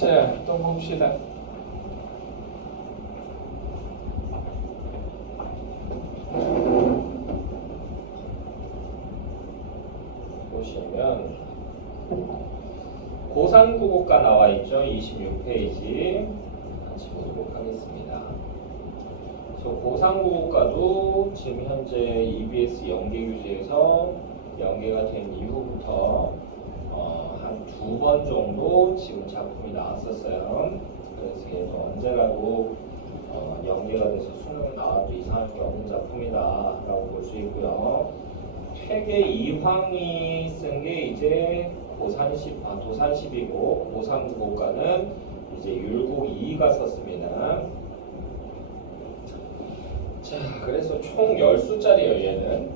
자, 또 봅시다. 보시면 고산구곡가 나와 있죠. 26페이지 같이 보도록 하겠습니다. 그래서 고산구곡가도 지금 현재 EBS 연계규제에서 연계가 된 이후부터 한 2번 정도 지금 작품이 나왔었어요. 그래서 얘는 언제라도 연계가 돼서 수능 나와도 이상할 게 없는 작품이다 라고 볼 수 있고요. 퇴계 이황이 쓴 게 이제 도산십이고 고산구곡가는 이제 율곡 이이가 썼습니다. 자, 그래서 총 10수짜리예요 얘는.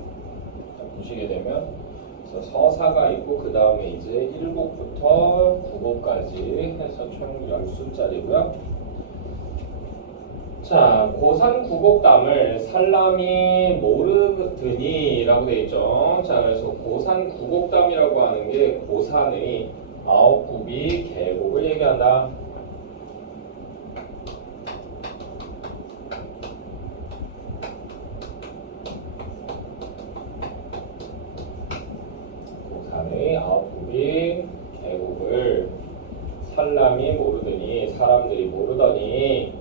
자, 보시게 되면 그래서 서사가 있고 그 다음에 이제 1곡부터 9곡까지 해서 총 10수짜리고요. 자, 고산구곡담을 살람이 모르드니 라고 되어 있죠. 자, 그래서 고산구곡담이라고 하는 게 고산의 9굽이 계곡을 얘기한다. 고산의 9굽이 계곡을 살람이 모르더니 사람들이 모르더니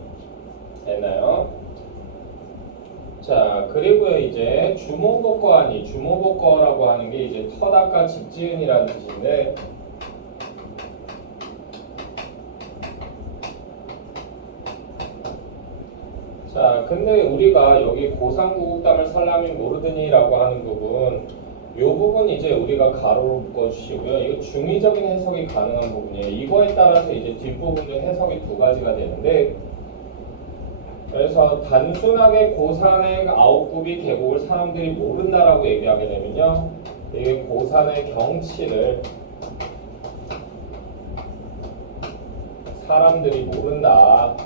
됐나요? 자, 그리고요 이제 주모복거하니 주모복거라고 하는 게 이제 터닦아 집지은이라는 뜻인데 자, 근데 우리가 여기 고산구곡담을 살람이 모르더니라고 하는 부분 요 부분 이제 우리가 가로로 묶어주시고요. 이거 중의적인 해석이 가능한 부분이에요. 이거에 따라서 이제 뒷부분도 해석이 두 가지가 되는데 그래서 단순하게 고산의 9굽이 계곡을 사람들이 모른다라고 얘기하게 되면요. 이게 고산의 경치를 사람들이 모른다.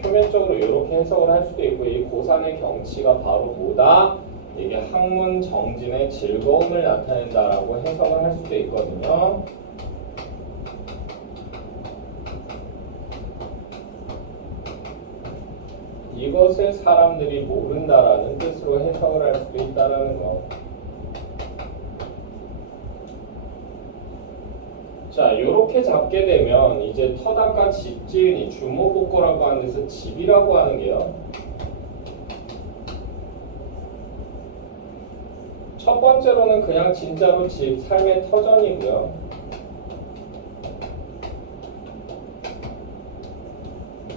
표면적으로 이렇게 해석을 할 수도 있고 이 고산의 경치가 바로 뭐다? 이게 학문 정진의 즐거움을 나타낸다라고 해석을 할 수도 있거든요. 이것을 사람들이 모른다라는 뜻으로 해석을 할 수도 있다라는 거. 자, 요렇게 잡게 되면 이제 터닦아 집지은이 주모복거라고 하는 데서 집이라고 하는 게요. 첫 번째로는 그냥 진짜로 집, 삶의 터전이고요.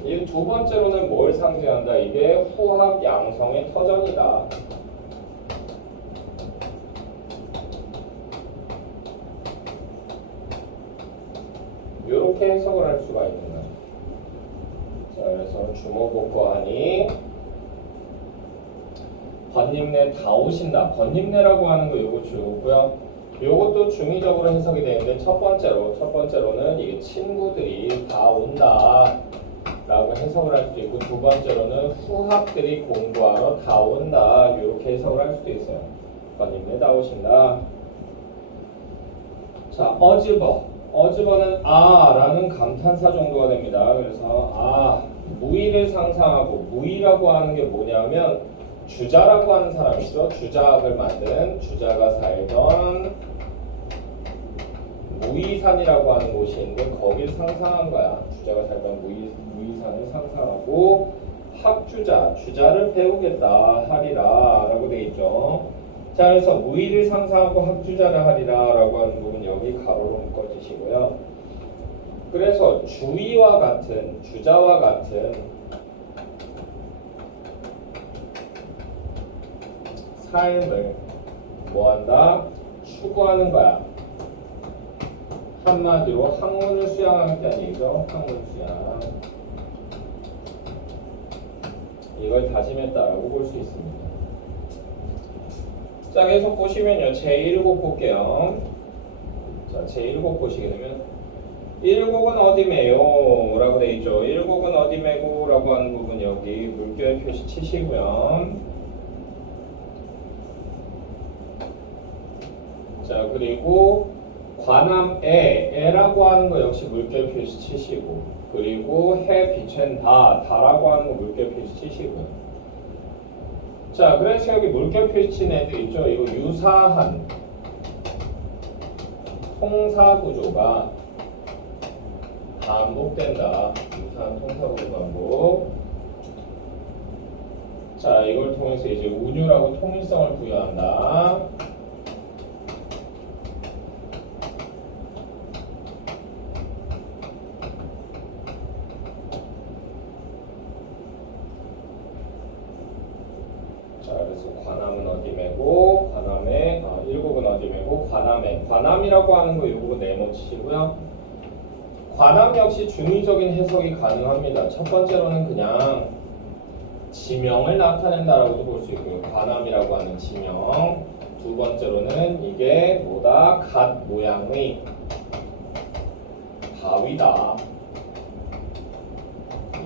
이 두 번째로는 뭘 상징한다? 이게 후학 양성의 터전이다. 이렇게 해석을 할 수가 있는 거예요. 자, 그래서 주모복거하니 번님네 다 오신다. 번님네라고 하는 거 요거 주고요. 요것도 중의적으로 해석이 되는데 첫 번째로는 이게 친구들이 다 온다. 라고 해석을 할 수도 있고 두 번째로는 후학들이 공부하러 다 온다 이렇게 해석을 할 수도 있어요. 번님네 다 오신다. 자, 어즈버는 라는 감탄사 정도가 됩니다. 그래서 무의를 상상하고 무의라고 하는 게 뭐냐면 주자라고 하는 사람이죠. 주자학을 만든 주자가 살던 무의산이라고 하는 곳이 있는데 거기를 상상한 거야. 주자가 살던 무의산을 상상하고 학주자, 주자를 배우겠다 하리라 라고 되어 있죠. 자, 그래서 무의를 상상하고 학주자를 하리라 라고 하는 부분 여기 가로로 묶어주시고요. 그래서 주의와 같은, 주자와 같은 삶을 뭐한다? 추구하는 거야. 한마디로 학문을 수양하겠다는 얘기죠. 학문 수양. 이걸 다짐했다라고 볼 수 있습니다. 자, 계속 보시면요. 제1곡 볼게요. 자, 제1곡 보시게 되면 1곡은 어디 매요? 라고 되어 있죠. 1곡은 어디 매고? 라고 하는 부분 여기 물결 표시 치시고요. 자, 그리고 관함에 에라고 하는 거 역시 물결 표시 치시고, 그리고 해 비챈다 다라고 하는 거 물결 표시 치시고요. 자, 그래서 여기 물결 표시 친 애들 있죠. 이거 유사한 통사 구조가 반복된다. 유사한 통사 구조 반복. 자, 이걸 통해서 이제 운율하고 통일성을 부여한다. 자, 그래서 관함은 어디 매고, 관함에 일국은 어디 매고, 관함에 관함이라고 하는 거 이 부분 네모치시고요. 관함 역시 중의적인 해석이 가능합니다. 첫 번째로는 그냥 지명을 나타낸다라고도 볼 수 있고요. 관함이라고 하는 지명. 두 번째로는 이게 뭐다? 갓 모양의 바위다.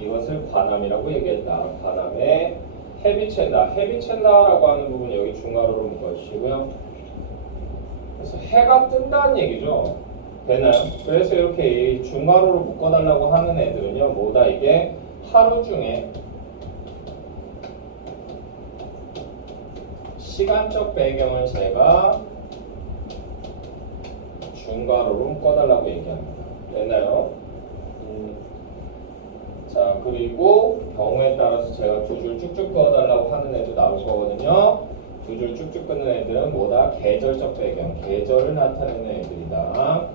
이것을 관함이라고 얘기했다. 관함에 해비챈다. 해비챈다라고 하는 부분 여기 중괄호로 묶어주시고요. 그래서 해가 뜬다는 얘기죠. 되나요? 그래서 이렇게 중괄호로 묶어달라고 하는 애들은요. 뭐다? 이게 하루 중에 시간적 배경을 제가 중괄호로 묶어달라고 얘기합니다. 됐나요? 자, 그리고 경우에 따라서 제가 두 줄 쭉쭉 그어달라고 하는 애도 나올 거거든요. 두 줄 쭉쭉 끊는 애들은 뭐다? 계절적 배경, 계절을 나타내는 애들이다.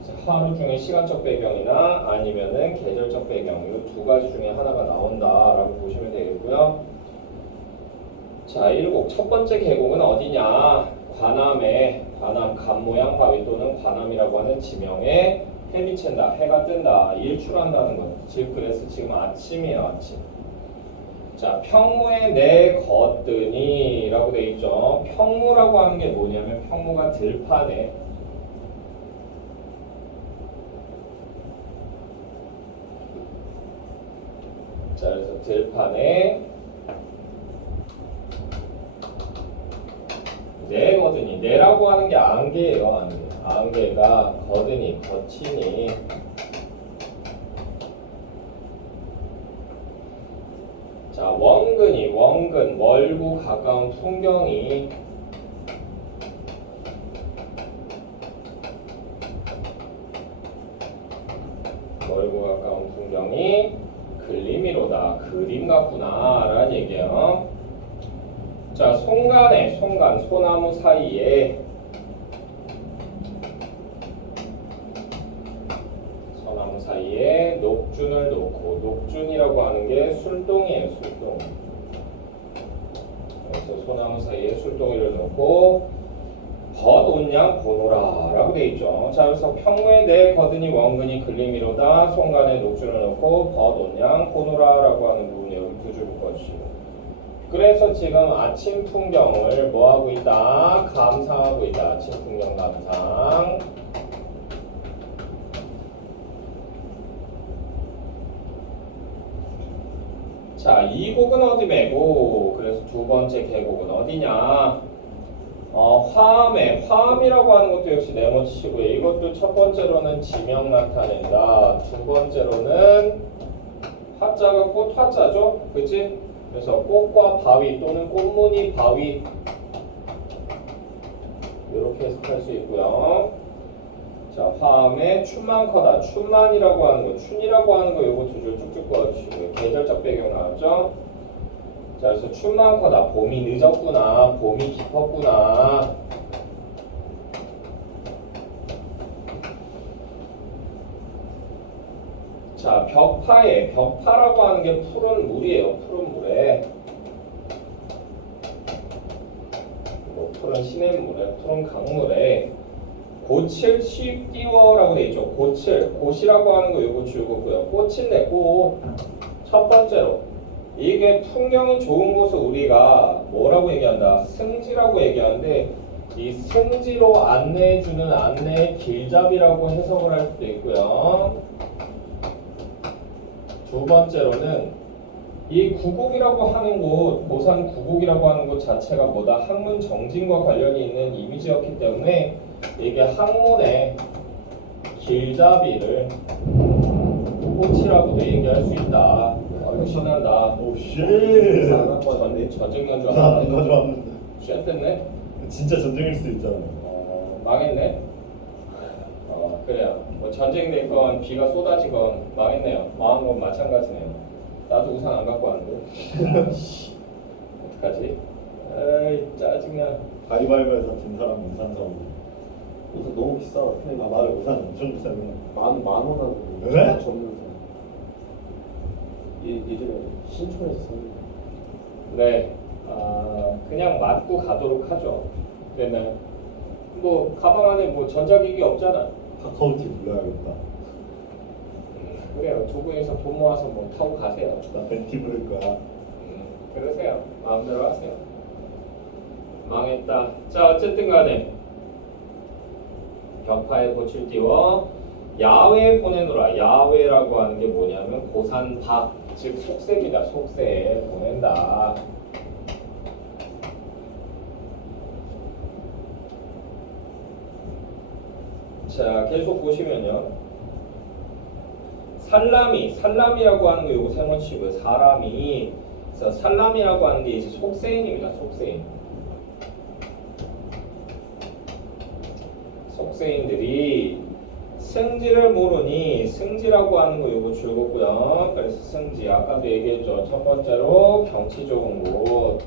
그래서 하루 중에 시간적 배경이나 아니면은 계절적 배경, 이 두 가지 중에 하나가 나온다라고 보시면 되겠고요. 자, 일곱. 첫 번째 계곡은 어디냐? 관함에, 관함, 간 모양 바위 또는 관함이라고 하는 지명에 해 비친다, 해가 뜬다, 일출한다는 것. 즉, 그래서 지금 아침이에요, 아침. 자, 평무에 내 걷더니 라고 돼 있죠. 평무라고 하는 게 뭐냐면 평무가 들판에 자, 그래서 들판에 내거든이, 내라고 하는 게 안개예요, 안개. 안개가 거드니, 거치니. 자, 원근이, 원근, 멀고 가까운 풍경이. 멀고 가까운 풍경이 그림이로다, 그림 같구나 라는 얘기예요. 자, 송간에, 송간, 소나무 사이에 소나무 사이에 녹준을 놓고, 녹준이라고 하는 게 술동이에요, 술동. 그래서 소나무 사이에 술동이를 놓고 벗온양 보노라 라고 돼 있죠. 자, 그래서 평무에 내 거드니 원근이 글림이로다, 송간에 녹준을 놓고 벗온양 보노라 라고 하는 부분에 여기 두 줄 묶어주시고, 그래서 지금 아침 풍경을 뭐하고 있다? 감상하고 있다. 아침 풍경 감상. 자, 이 곡은 어디 매고, 그래서 두 번째 계곡은 어디냐? 화암에, 화암이라고 하는 것도 역시 네모치시고요. 이것도 첫 번째로는 지명 나타낸다. 두 번째로는 화자가 꽃 화자죠? 그치? 그래서 꽃과 바위 또는 꽃무늬 바위, 이렇게 해석할 수 있고요. 자, 화암에 춘만 커다. 춘만이라고 하는 거, 춘이라고 하는 거 요거 두 줄 쭉쭉 그어주시고요. 계절적 배경 나왔죠? 자, 그래서 춘만 커다. 봄이 늦었구나. 봄이 깊었구나. 자, 벽파에, 벽파라고 하는 게 푸른 물이에요. 푸른 물에. 푸른 시냇물에, 푸른 강물에 고칠 쉬띄워라고 돼 있죠. 고칠, 고시라고 하는 거 요거 지우고요. 꽃인데 꽃. 첫 번째로 이게 풍경이 좋은 곳을 우리가 뭐라고 얘기한다? 승지라고 얘기하는데, 이 승지로 안내해주는 안내의 길잡이라고 해석을 할 수도 있고요. 두 번째로는 이 구곡이라고 하는 곳, 고산 구곡이라고 하는 곳 자체가 뭐다? 학문 정진과 관련이 있는 이미지였기 때문에 이게 학문의 길잡이를 꽃이라고도 얘기할 수 있다. 아이고 신난다. 오 쉣. 전쟁인 줄 나안 알았네. 가져왔는데. 시간 됐네. 진짜 전쟁일 수도 있잖아요. 망했네. 그래요. 뭐 전쟁이 됐건 비가 쏟아지건 망했네요. 망한 건 마찬가지네요. 나도 우산 안 갖고 왔는데. 아이씨. 어떡하지? 에이 짜증나. 가위바위보에서 진 사람 우산 사오고. 우선 너무 비싸. 아 맞아 우산 엄청 비싸요. 만 원하고. 왜? 전문 우산. 예전에 신촌에서 샀는데. 네. 그냥 맞고 가도록 하죠. 그러면 뭐 가방 안에 뭐 전자기기 없잖아. 카카오티 불러야겠다. 그래요. 두 분이서 돈 모아서 뭐 타고 가세요. 나 벤티 부를 거야. 그러세요. 마음대로 하세요. 망했다. 자 어쨌든 간에 격파에 돛을 띄워 야외에 보내노라. 야외라고 하는 게 뭐냐면 고산박, 즉 속세입니다. 속세에 보낸다. 자 계속 보시면요. 살람이라고 하는 거 요거 세번 치고요. 사람이 그래서 살람이라고 하는 게 이제 속세인입니다. 속세인. 속세인들이 승지를 모르니 승지라고 하는 거 요거 줄겁고요. 그래서 승지 아까도 얘기했죠. 첫 번째로 경치 좋은 곳.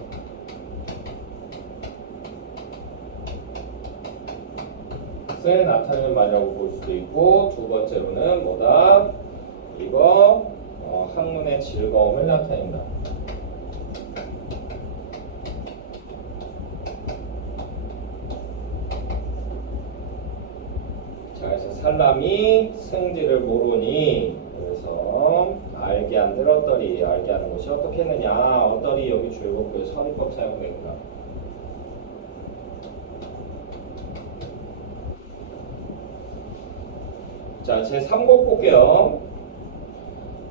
에 나타내는 말이라고 볼 수도 있고 두 번째로는 뭐다? 이거 학문의 즐거움을 나타낸다. 자, 그래서 살람이 승지를 모르니 그래서 알게 안 들었더리. 알게 하는 것이 어떻게 했느냐? 어떠리 여기 줄겁고요. 선의법 사용됩니다. 자, 제 3곡 볼게요.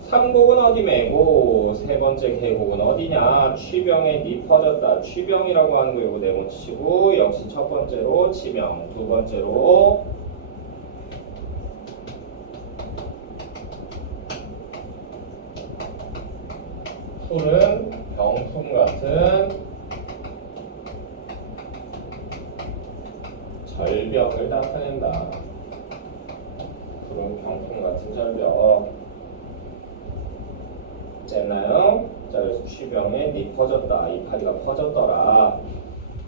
3곡은 어디 매고 세 번째 계곡은 어디냐? 취병에 니 퍼졌다. 취병이라고 하는 거 요거 네모치고 역시 첫 번째로 치명, 두 번째로 푸른 병풍 같은 절벽을 나타낸다. 푸른 병풍 같은 절벽. 됐나요? 자, 그래서 취병에 니 퍼졌다. 이파리가 퍼졌더라.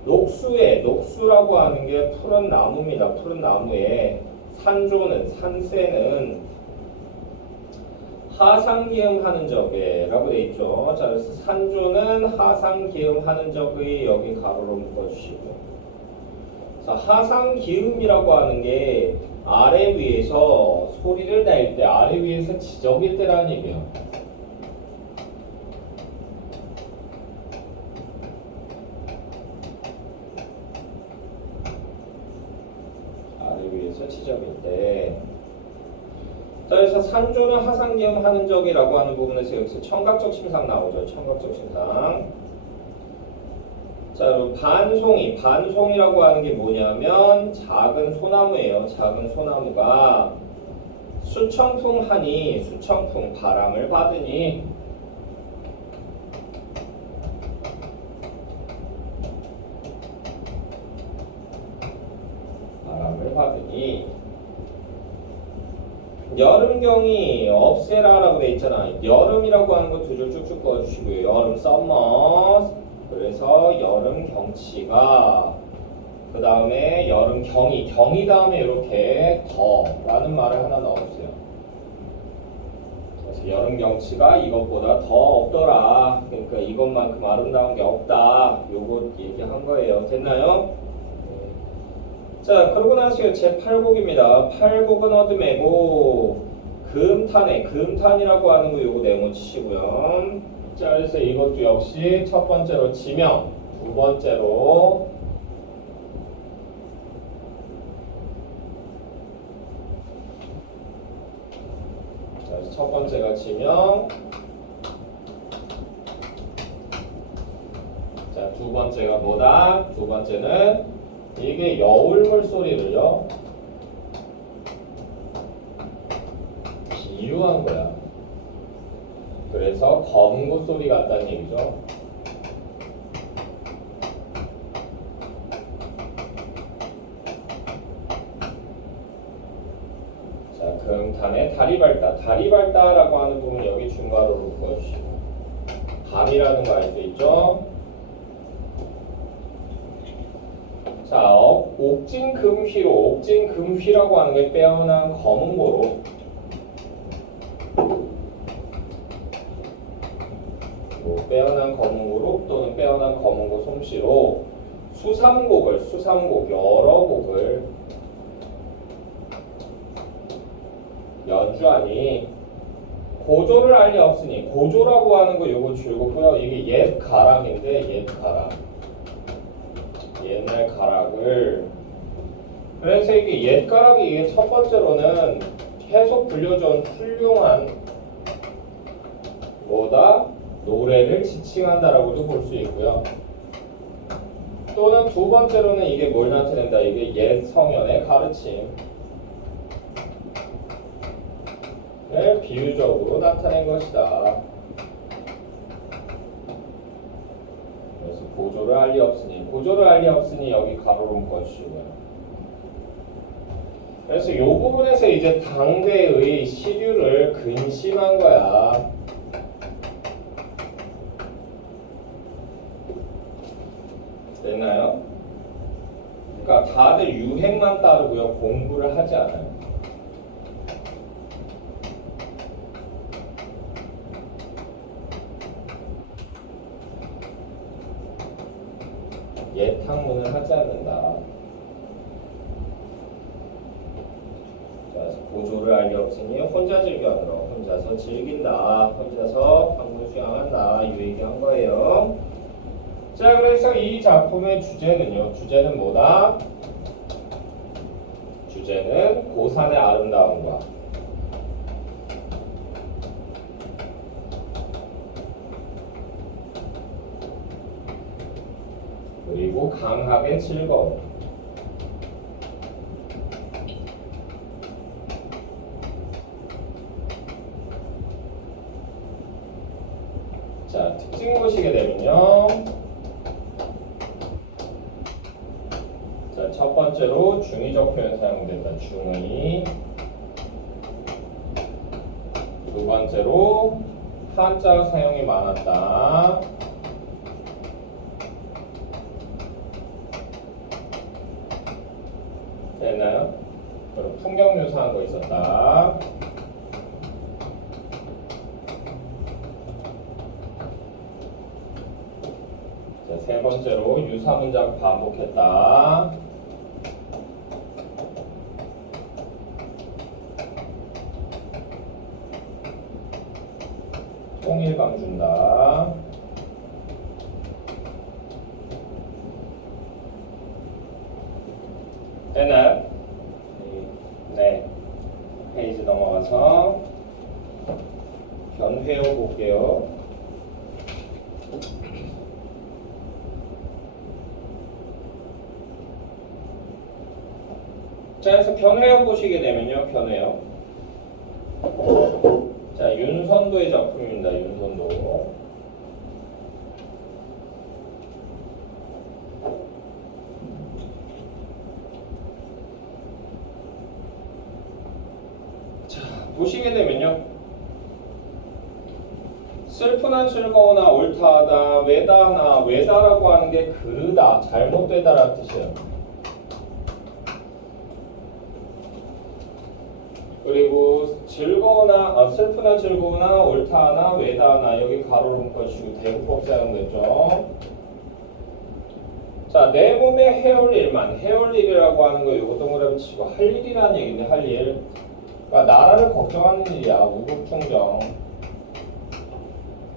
녹수라고 하는 게 푸른 나무입니다. 푸른 나무에 산조는 산세는 하상기음 하는 적에라고 돼 있죠. 자, 그래서 산조는 하상기음 하는 적의 여기 가로로 묶어주시고. 자, 하상기음이라고 하는 게 아래 위에서 소리를 낼 때, 아래 위에서 지적일 때라는 얘기예요. 아래 위에서 지적일 때. 자, 그래서 산조는 하상기음 하는 적이라고 하는 부분에서 여기서 청각적 심상 나오죠. 청각적 심상. 자, 그리고 반송이라고 하는 게 뭐냐면 작은 소나무예요. 작은 소나무가 수청풍 바람을 받으니 여름경이 없애라라고 돼 있잖아. 여름이라고 하는 거 두 줄 쭉쭉 그어주시고요. 여름 썸머. 그래서 여름 경치가 그 다음에 여름 경이 다음에 이렇게 더라는 말을 하나 넣어주세요. 그래서 여름 경치가 이것보다 더 없더라. 그러니까 이것만큼 아름다운 게 없다. 요거 얘기한 거예요. 됐나요? 자, 그러고 나서요. 제 8곡입니다. 8곡은 어둠이고 금탄이라고 하는 거 요거 네모치시고요. 자, 그래서 이것도 역시 첫 번째로 지명, 두 번째로 자, 그래서 첫 번째가 지명, 자, 두 번째가 뭐다? 두 번째는 이게 여울물 소리를요 비유한 거야. 그래서 검고 소리 같다는 얘기죠. 자, 그럼 다음에 다리 발다. 다리 발다라고 하는 부분 여기 중괄호로 묶어주시고 다리라는 거 알 수 있죠? 자, 옥진금휘로 옥진금휘라고 하는 게 빼어난 검은고로 빼어난 검은고로 또는 빼어난 검은고 솜씨로 수삼곡 여러 곡을 연주하니 고조를 알 리 없으니 고조라고 하는 거 요거 줄고요. 이게 옛 가락인데 옛 가락 옛날 가락을 그래서 이게 옛 가락이 이게 첫 번째로는 계속 불려준 훌륭한 뭐다 노래를 지칭한다라고도 볼 수 있고요. 또는 두 번째로는 이게 뭘 나타낸다 이게 옛 성현의 가르침 을 비유적으로 나타낸 것이다. 그래서 고조를 알 리 없으니 여기 가로로 묶어주시고요. 그래서 이 부분에서 이제 당대의 시류를 근심한 거야. 됐나요? 그러니까 다들 유행만 따르고요. 공부를 하지 않아요. 예탕문을 하지 않는다. 자, 고조를 알 리 없으니 혼자 즐겨하느라 혼자서 즐긴다. 혼자서 학문 수양한다. 이 얘기한 거예요. 자, 그래서 이 작품의 주제는요. 주제는 뭐다? 주제는 고산의 아름다움과 그리고 강학의 즐거움. 자, 특징 보시게 되면요. 자, 첫 번째로 중의적 표현 사용된다. 중의. 두 번째로 한자 사용이 많았다. 됐나요? 그럼 풍경 묘사한 거 있었다. 자, 세 번째로 유사 문장 반복했다. 통일감 준다. 됐나요? 네. 페이지 넘어가서 변회어 볼게요. 자, 그래서 변회어 보시게 되면요. 변회어. 자, 윤선도의 작품입니다. 윤선도. 보시게 되면요. 슬프나 즐거우나 옳다하다, 외다나, 외다라고 하는 게 그르다, 잘못되다라는 뜻이에요. 그리고 슬프나 즐거우나 옳다하나, 외다하나 여기 가로로 묶어주시고 대구법 사용됐죠. 자, 내 몸에 해올 일만, 해올 일이라고 하는 거 요거 동그라미 치고 할 일이라는 얘기인데 할 일. 그러니까 나라를 걱정하는 일이야. 우국충정.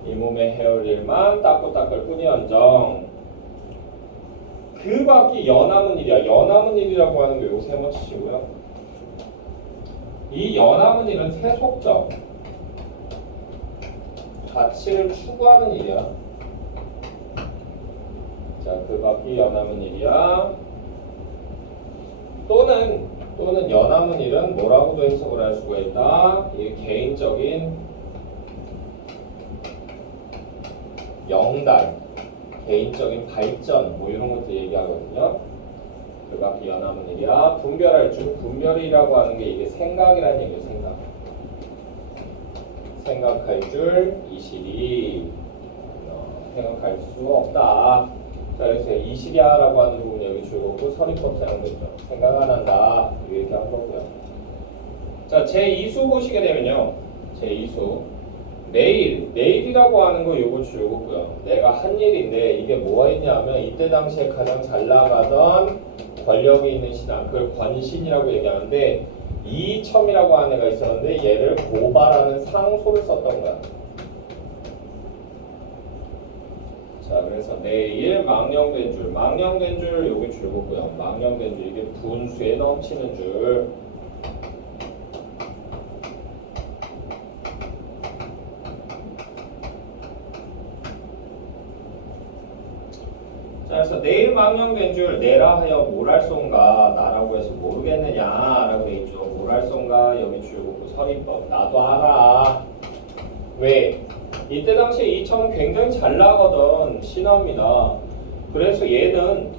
이 몸에 해올 일만 닦고 닦을 뿐이언정. 그 밖이 연함은 일이야. 연함은 일이라고 하는 거 요거 세모 치시고요. 이 연함은 일은 세속적 가치를 추구하는 일이야. 자, 그 밖이 연함은 일이야. 또는 연함은 일은 뭐라고도 해석을 할 수가 있다. 이게 개인적인 영달, 개인적인 발전 뭐 이런 것도 얘기하거든요. 그 밖에 연함은 일이야. 분별할 줄, 분별이라고 하는 게 이게 생각이라는 얘기예요. 생각할 줄 이실이 생각할 수 없다. 자, 그래서 이실이야라고 하는 부분이 여기 줄었고 선임법 사용됐죠. 생각 안 한다. 이렇게 한 거고요. 자, 제2수 보시게 되면요. 제2수 내일이라고 하는 거 요거 줄었고요. 내가 한 일인데 이게 뭐가 있냐면 이때 당시에 가장 잘 나가던 권력이 있는 신하, 그걸 권신이라고 얘기하는데 이첨이라고 하는 애가 있었는데 얘를 고발하는 상소를 썼던 거야. 자, 그래서 내일 망령된 줄 여기 줄거고요. 망령된 줄 이게 분수에 넘치는 줄. 자, 그래서 내일 망령된 줄 내라 하여 뭘할쏜가 나라고 해서 모르겠느냐라고 돼 있죠. 뭘할쏜가 여기 줄거고 선임법 나도 알아. 왜? 이때 당시에 이첨은 굉장히 잘 나가던 신하입니다. 그래서 얘는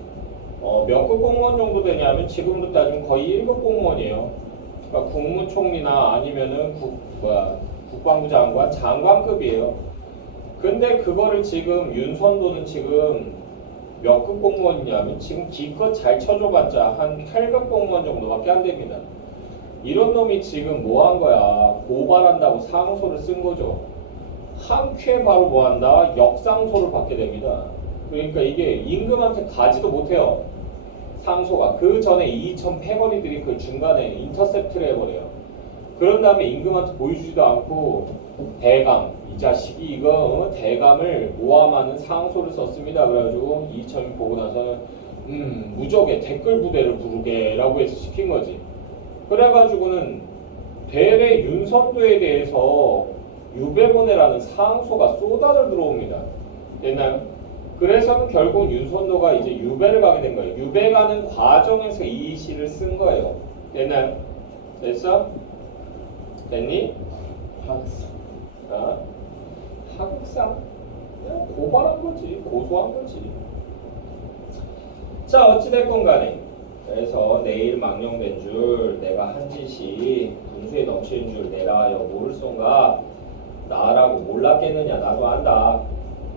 몇 급 공무원 정도 되냐면 지금으로 따지면 거의 1급 공무원이에요. 그러니까 국무총리나 아니면은 국방부 장관, 장관급이에요. 근데 그거를 지금 윤선도는 지금 몇 급 공무원이냐면 지금 기껏 잘 쳐줘봤자 한 8급 공무원 정도밖에 안 됩니다. 이런 놈이 지금 뭐 한 거야? 고발한다고 상소를 쓴 거죠. 한 쾌 바로 뭐 한다? 역상소를 받게 됩니다. 그러니까 이게 임금한테 가지도 못해요. 상소가. 그 전에 이천 패거리들이 그 중간에 인터셉트를 해버려요. 그런 다음에 임금한테 보여주지도 않고 대감, 이 자식이 이거 대감을 모함하는 상소를 썼습니다. 그래가지고 이천이 보고 나서는 무적의 댓글 부대를 부르게 라고 해서 시킨 거지. 그래가지고는 대래 윤선도에 대해서 유배보내라는 상소가 쏟아져 들어옵니다. 됐나요? 그래서는 결국 윤선도가 이제 유배를 가게 된 거예요. 유배 가는 과정에서 이 시를 쓴 거예요. 됐나요? 됐어? 됐니? 하극상. 하극상? 그냥 고발한 거지. 고소한 거지. 자, 어찌됐건 간에 그래서 내일 망령된 줄 내가 한 짓이 분수에 넘치는 줄 내라 하여 모를쏜가 나라고 몰랐겠느냐 나도 안다.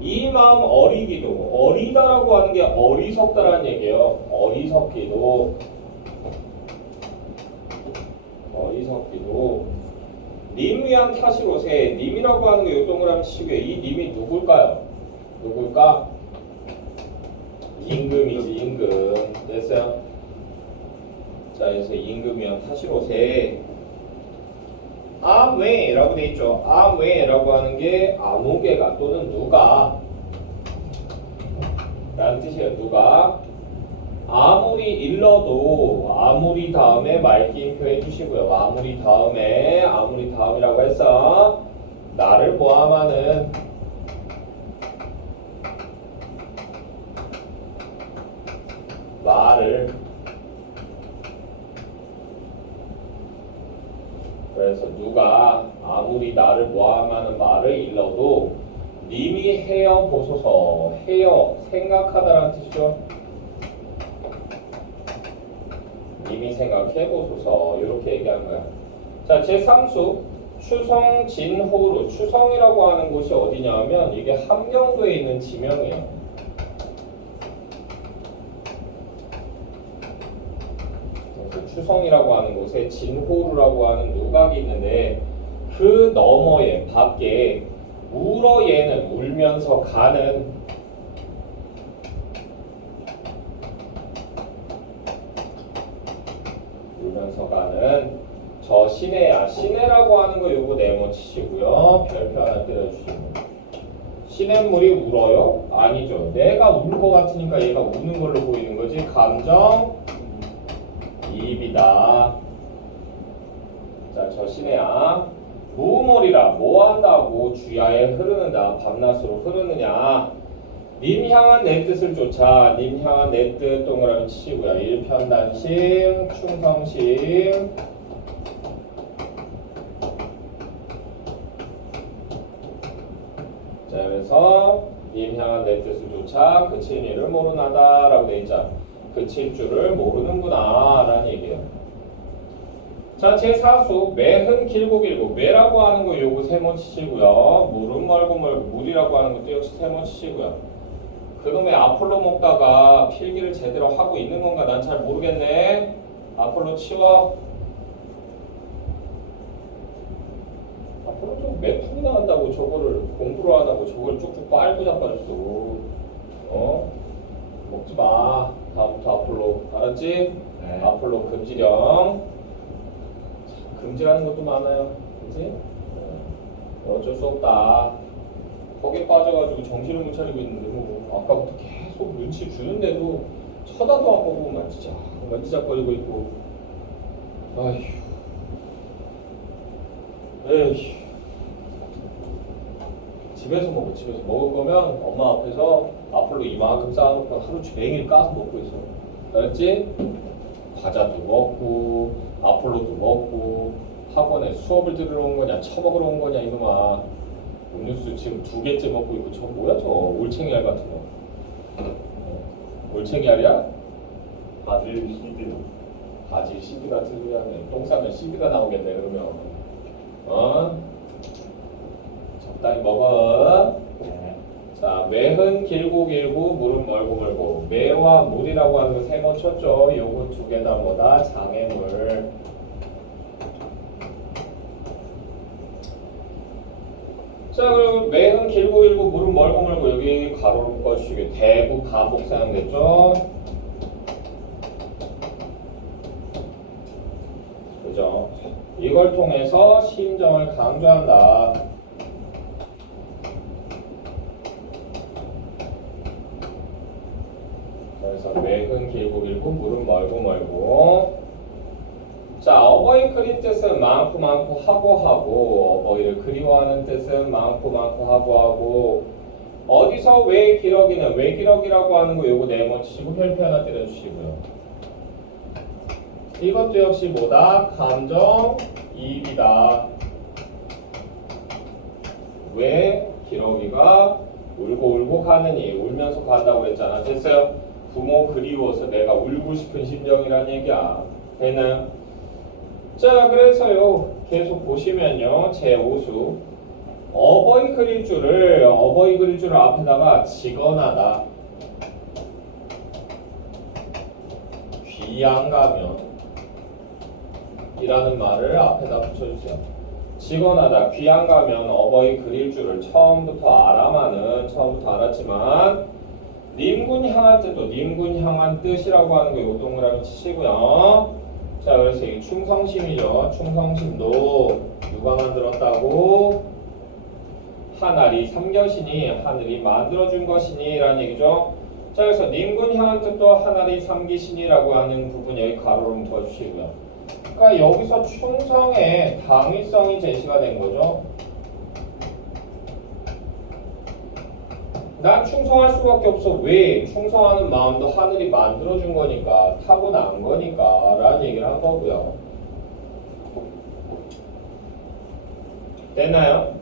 이 마음 어리기도 어리다라고 하는 게 어리석다라는 얘기예요. 어리석기도 님 위한 탓이로세. 님이라고 하는 게 요 동그라미 치고요. 이 님이 누굴까요? 누굴까? 임금이지. 임금. 됐어요? 자, 그래서 임금 위한 탓이로세. 아왜라고 돼 있죠. 아왜라고 하는 게 아무개가 또는 누가 라는 뜻이에요. 누가 아무리 일러도 아무리 다음에 말기임표 해주시고요. 아무리 다음이라고 해서 나를 모함하는 말을 그래서 누가 아무리 나를 모함하는 말을 일러도 님이 헤어 보소서. 헤어 생각하다라는 뜻이죠. 님이 생각해 보소서. 이렇게 얘기하는 거야. 자, 제3수 추성진호루. 추성이라고 하는 곳이 어디냐면 이게 함경도에 있는 지명이에요. 추성이라고 하는 곳에 진호루라고 하는 누각이 있는데 그 너머에 밖에 울어예는 울면서 가는 저 시내야. 시내라고 하는 거 요거 네모 치시고요. 별표 하나 때려주시고. 시냇물이 울어요? 아니죠. 내가 울 것 같으니까 얘가 우는 걸로 보이는 거지. 감정 이입이다. 자, 저 시내야. 무물이라 뭐 한다고 주야에 흐르는다. 밤낮으로 흐르느냐. 님 향한 내 뜻을 쫓아. 님 향한 내 뜻 동그라미 치시고요. 일편단심, 충성심. 자, 그래서 님 향한 내 뜻을 쫓아 그칠 일을 모르나다 라고 돼 있죠. 그칠 줄을 모르는구나 라는 얘기예요. 자, 제4수 매흔 길고 길고 매라고 하는 거 요거 세모 치시고요. 물은 멀고 멀고 물이라고 하는 것도 역시 세모 치시고요. 그놈의 아폴로 먹다가 필기를 제대로 하고 있는 건가 난 잘 모르겠네. 아폴로 치워. 아폴로 좀 매품이 나간다고 저거를 공부를 안 하고 저걸 쭉쭉 빨고 자빠졌어. 먹지 마. 다음부터 아폴로 알았지? 네. 아폴로 금지령. 금지라는 것도 많아요. 그치? 어쩔 수 없다. 거기에 빠져가지고 정신을 못 차리고 있는데 뭐 아까부터 계속 눈치 주는데도 쳐다도 안 보고 만지작거리고 있고. 아휴. 에휴. 집에서 먹어. 집에서 먹을 거면 엄마 앞에서 아폴로 이만큼 쌓아놓고 하루 종일 까서 먹고 있어. 알았지? 과자도 먹고 아폴로도 먹고 학원에 수업을 들으러 온 거냐 처먹으러 온 거냐 이놈아. 음료수 지금 2개째 먹고 있고 저 뭐야 저 올챙이 알 같은 거. 올챙이 알이야? 바질 시드. 바질 씨드 같은 소리 하네. 똥 싸면 씨드가 나오겠네 그러면. 적당히 먹어. 네. 자, 매은 길고 길고 물은 멀고 멀고. 매와 물이라고 하는 거 세모 쳤죠. 요거 두 개 다 뭐다? 장애물. 자, 그리고 매은 길고 길고 물은 멀고 멀고. 여기 가로로 묶어주시고 대부 반복 사용됐죠. 그죠? 이걸 통해서 심정을 강조한다. 그래서 매은 길고 길고 물은 멀고 멀고. 자, 어버이 그린 뜻은 많고 많고 하고 어버이를 그리워하는 뜻은 많고 많고 하고 어디서 왜 기러기는 왜 기러기라고 하는 거 요거 네모 치시고 혈표 하나 때려주시고요. 이것도 역시 뭐다? 감정 이입이다. 왜 기러기가 울고 가느니 울면서 간다고 그랬잖아. 됐어요? 부모 그리워서 내가 울고 싶은 심정이란 얘기야. 되나요? 자, 그래서요 계속 보시면요 제5수 어버이 그릴 줄을 앞에다가 지거나다 귀양가면 이라는 말을 앞에다 붙여주세요. 지거나다 귀양가면 어버이 그릴 줄을 처음부터 알았지만 님군 향한 뜻도 님군 향한 뜻이라고 하는 거 요 동그라미 치시고요. 자, 그래서 이게 충성심이죠. 충성심도 누가 만들었다고? 하늘이 삼겨시니 하늘이 만들어준 것이니 라는 얘기죠. 자, 그래서 님군 향한 뜻도 하늘이 삼기시니라고 하는 부분 여기 가로로 묶어주시고요. 그러니까 여기서 충성의 당위성이 제시가 된 거죠. 난 충성할 수밖에 없어. 왜? 충성하는 마음도 하늘이 만들어준 거니까 타고난 거니까 라는 얘기를 한 거고요. 됐나요?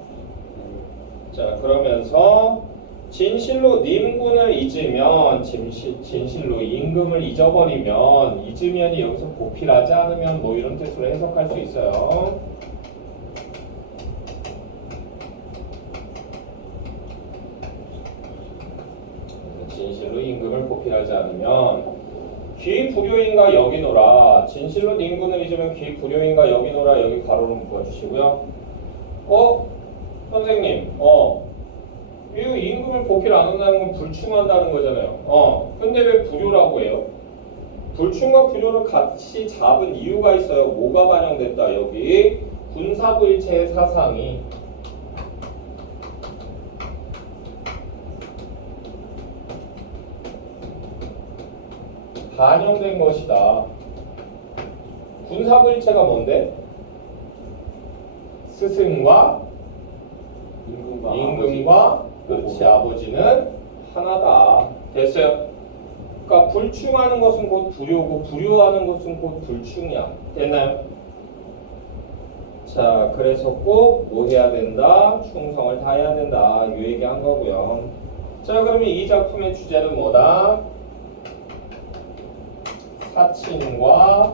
자, 그러면서 진실로 님군을 잊으면 진실로 임금을 잊어버리면 잊으면이 여기서 보필하지 않으면 뭐 이런 뜻으로 해석할 수 있어요. 진실로 임금을 보필하지 않으면 귀 불효인가 여기노라. 진실로 님군을 잊으면 귀 불효인가 여기노라. 여기 가로로 묶어주시고요. 선생님 이 임금을 보필 안 한다는 건 불충한다는 거잖아요. 근데 왜 불효라고 해요? 불충과 불효를 같이 잡은 이유가 있어요. 뭐가 반영됐다? 여기 군사부일체의 사상이 반영된 것이다. 군사부일체가 뭔데? 스승과 임금과 그렇지 아버지는 하나다. 됐어요? 그러니까 불충하는 것은 곧 불효고 불효하는 것은 곧 불충이야. 됐나요? 자, 그래서 꼭 뭐 해야 된다? 충성을 다해야 된다. 이 얘기 한 거고요. 자, 그러면 이 작품의 주제는 뭐다? 사친과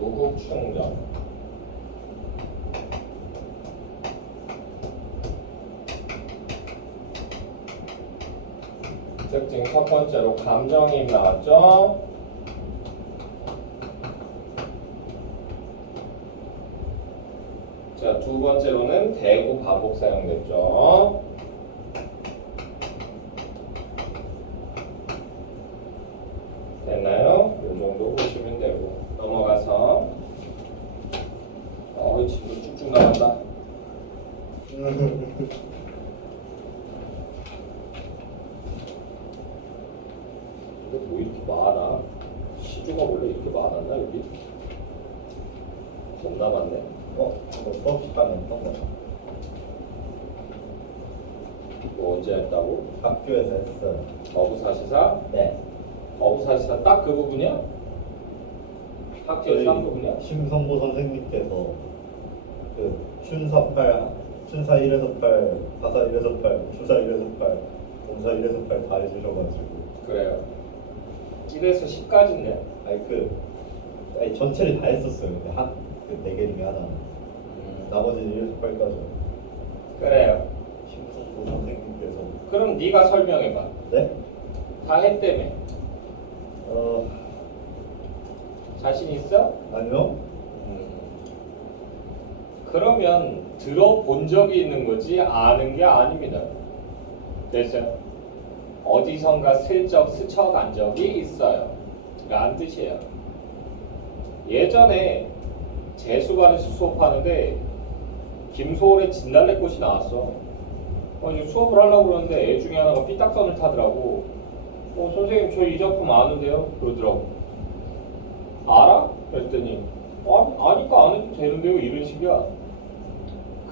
우국충전. 특징 첫 번째로 감정이입 나왔죠? 자, 두 번째로는 대구 반복 사용됐죠? 됐나요? 이 정도 보시면 되고 넘어가서 지금 쭉쭉 나간다. 이게 뭐 이렇게 많아? 시주가 원래 이렇게 많았나 여기? 겁나 많네. 이거 수업 시간에 했던 거죠. 뭐 언제 했다고? 학교에서 했어요. 어부사시사? 네. 어부사시사 딱 그 부분이야? 학교에서 한 부분이야? 심성보 선생님께서 그 춘사 8, 춘사 1에서 8, 가사 1에서 8, 추사 1에서 8, 동사 1에서 8 다 해주셔가지고 그래요. 1에서 10까지인데. 아니 전체를 다 했었어요. 근데 네 개 중에 하나. 나머지는 1에서 8까지. 그래요. 심성보 선생님께서 그럼 네가 설명해봐. 네? 다 했다며. 어 자신 있어? 아니요. 그러면 들어본 적이 있는 거지 아는 게 아닙니다. 됐어요? 어디선가 슬쩍 스쳐간 적이 있어요. 라는 뜻이에요. 예전에 재수반에서 수업하는데 김소월의 진달래꽃이 나왔어. 이제 수업을 하려고 그러는데 애 중에 하나가 삐딱선을 타더라고. 선생님 저 이 작품 아는데요? 그러더라고. 알아? 그랬더니 아니까 안 해도 되는데요? 이런 식이야.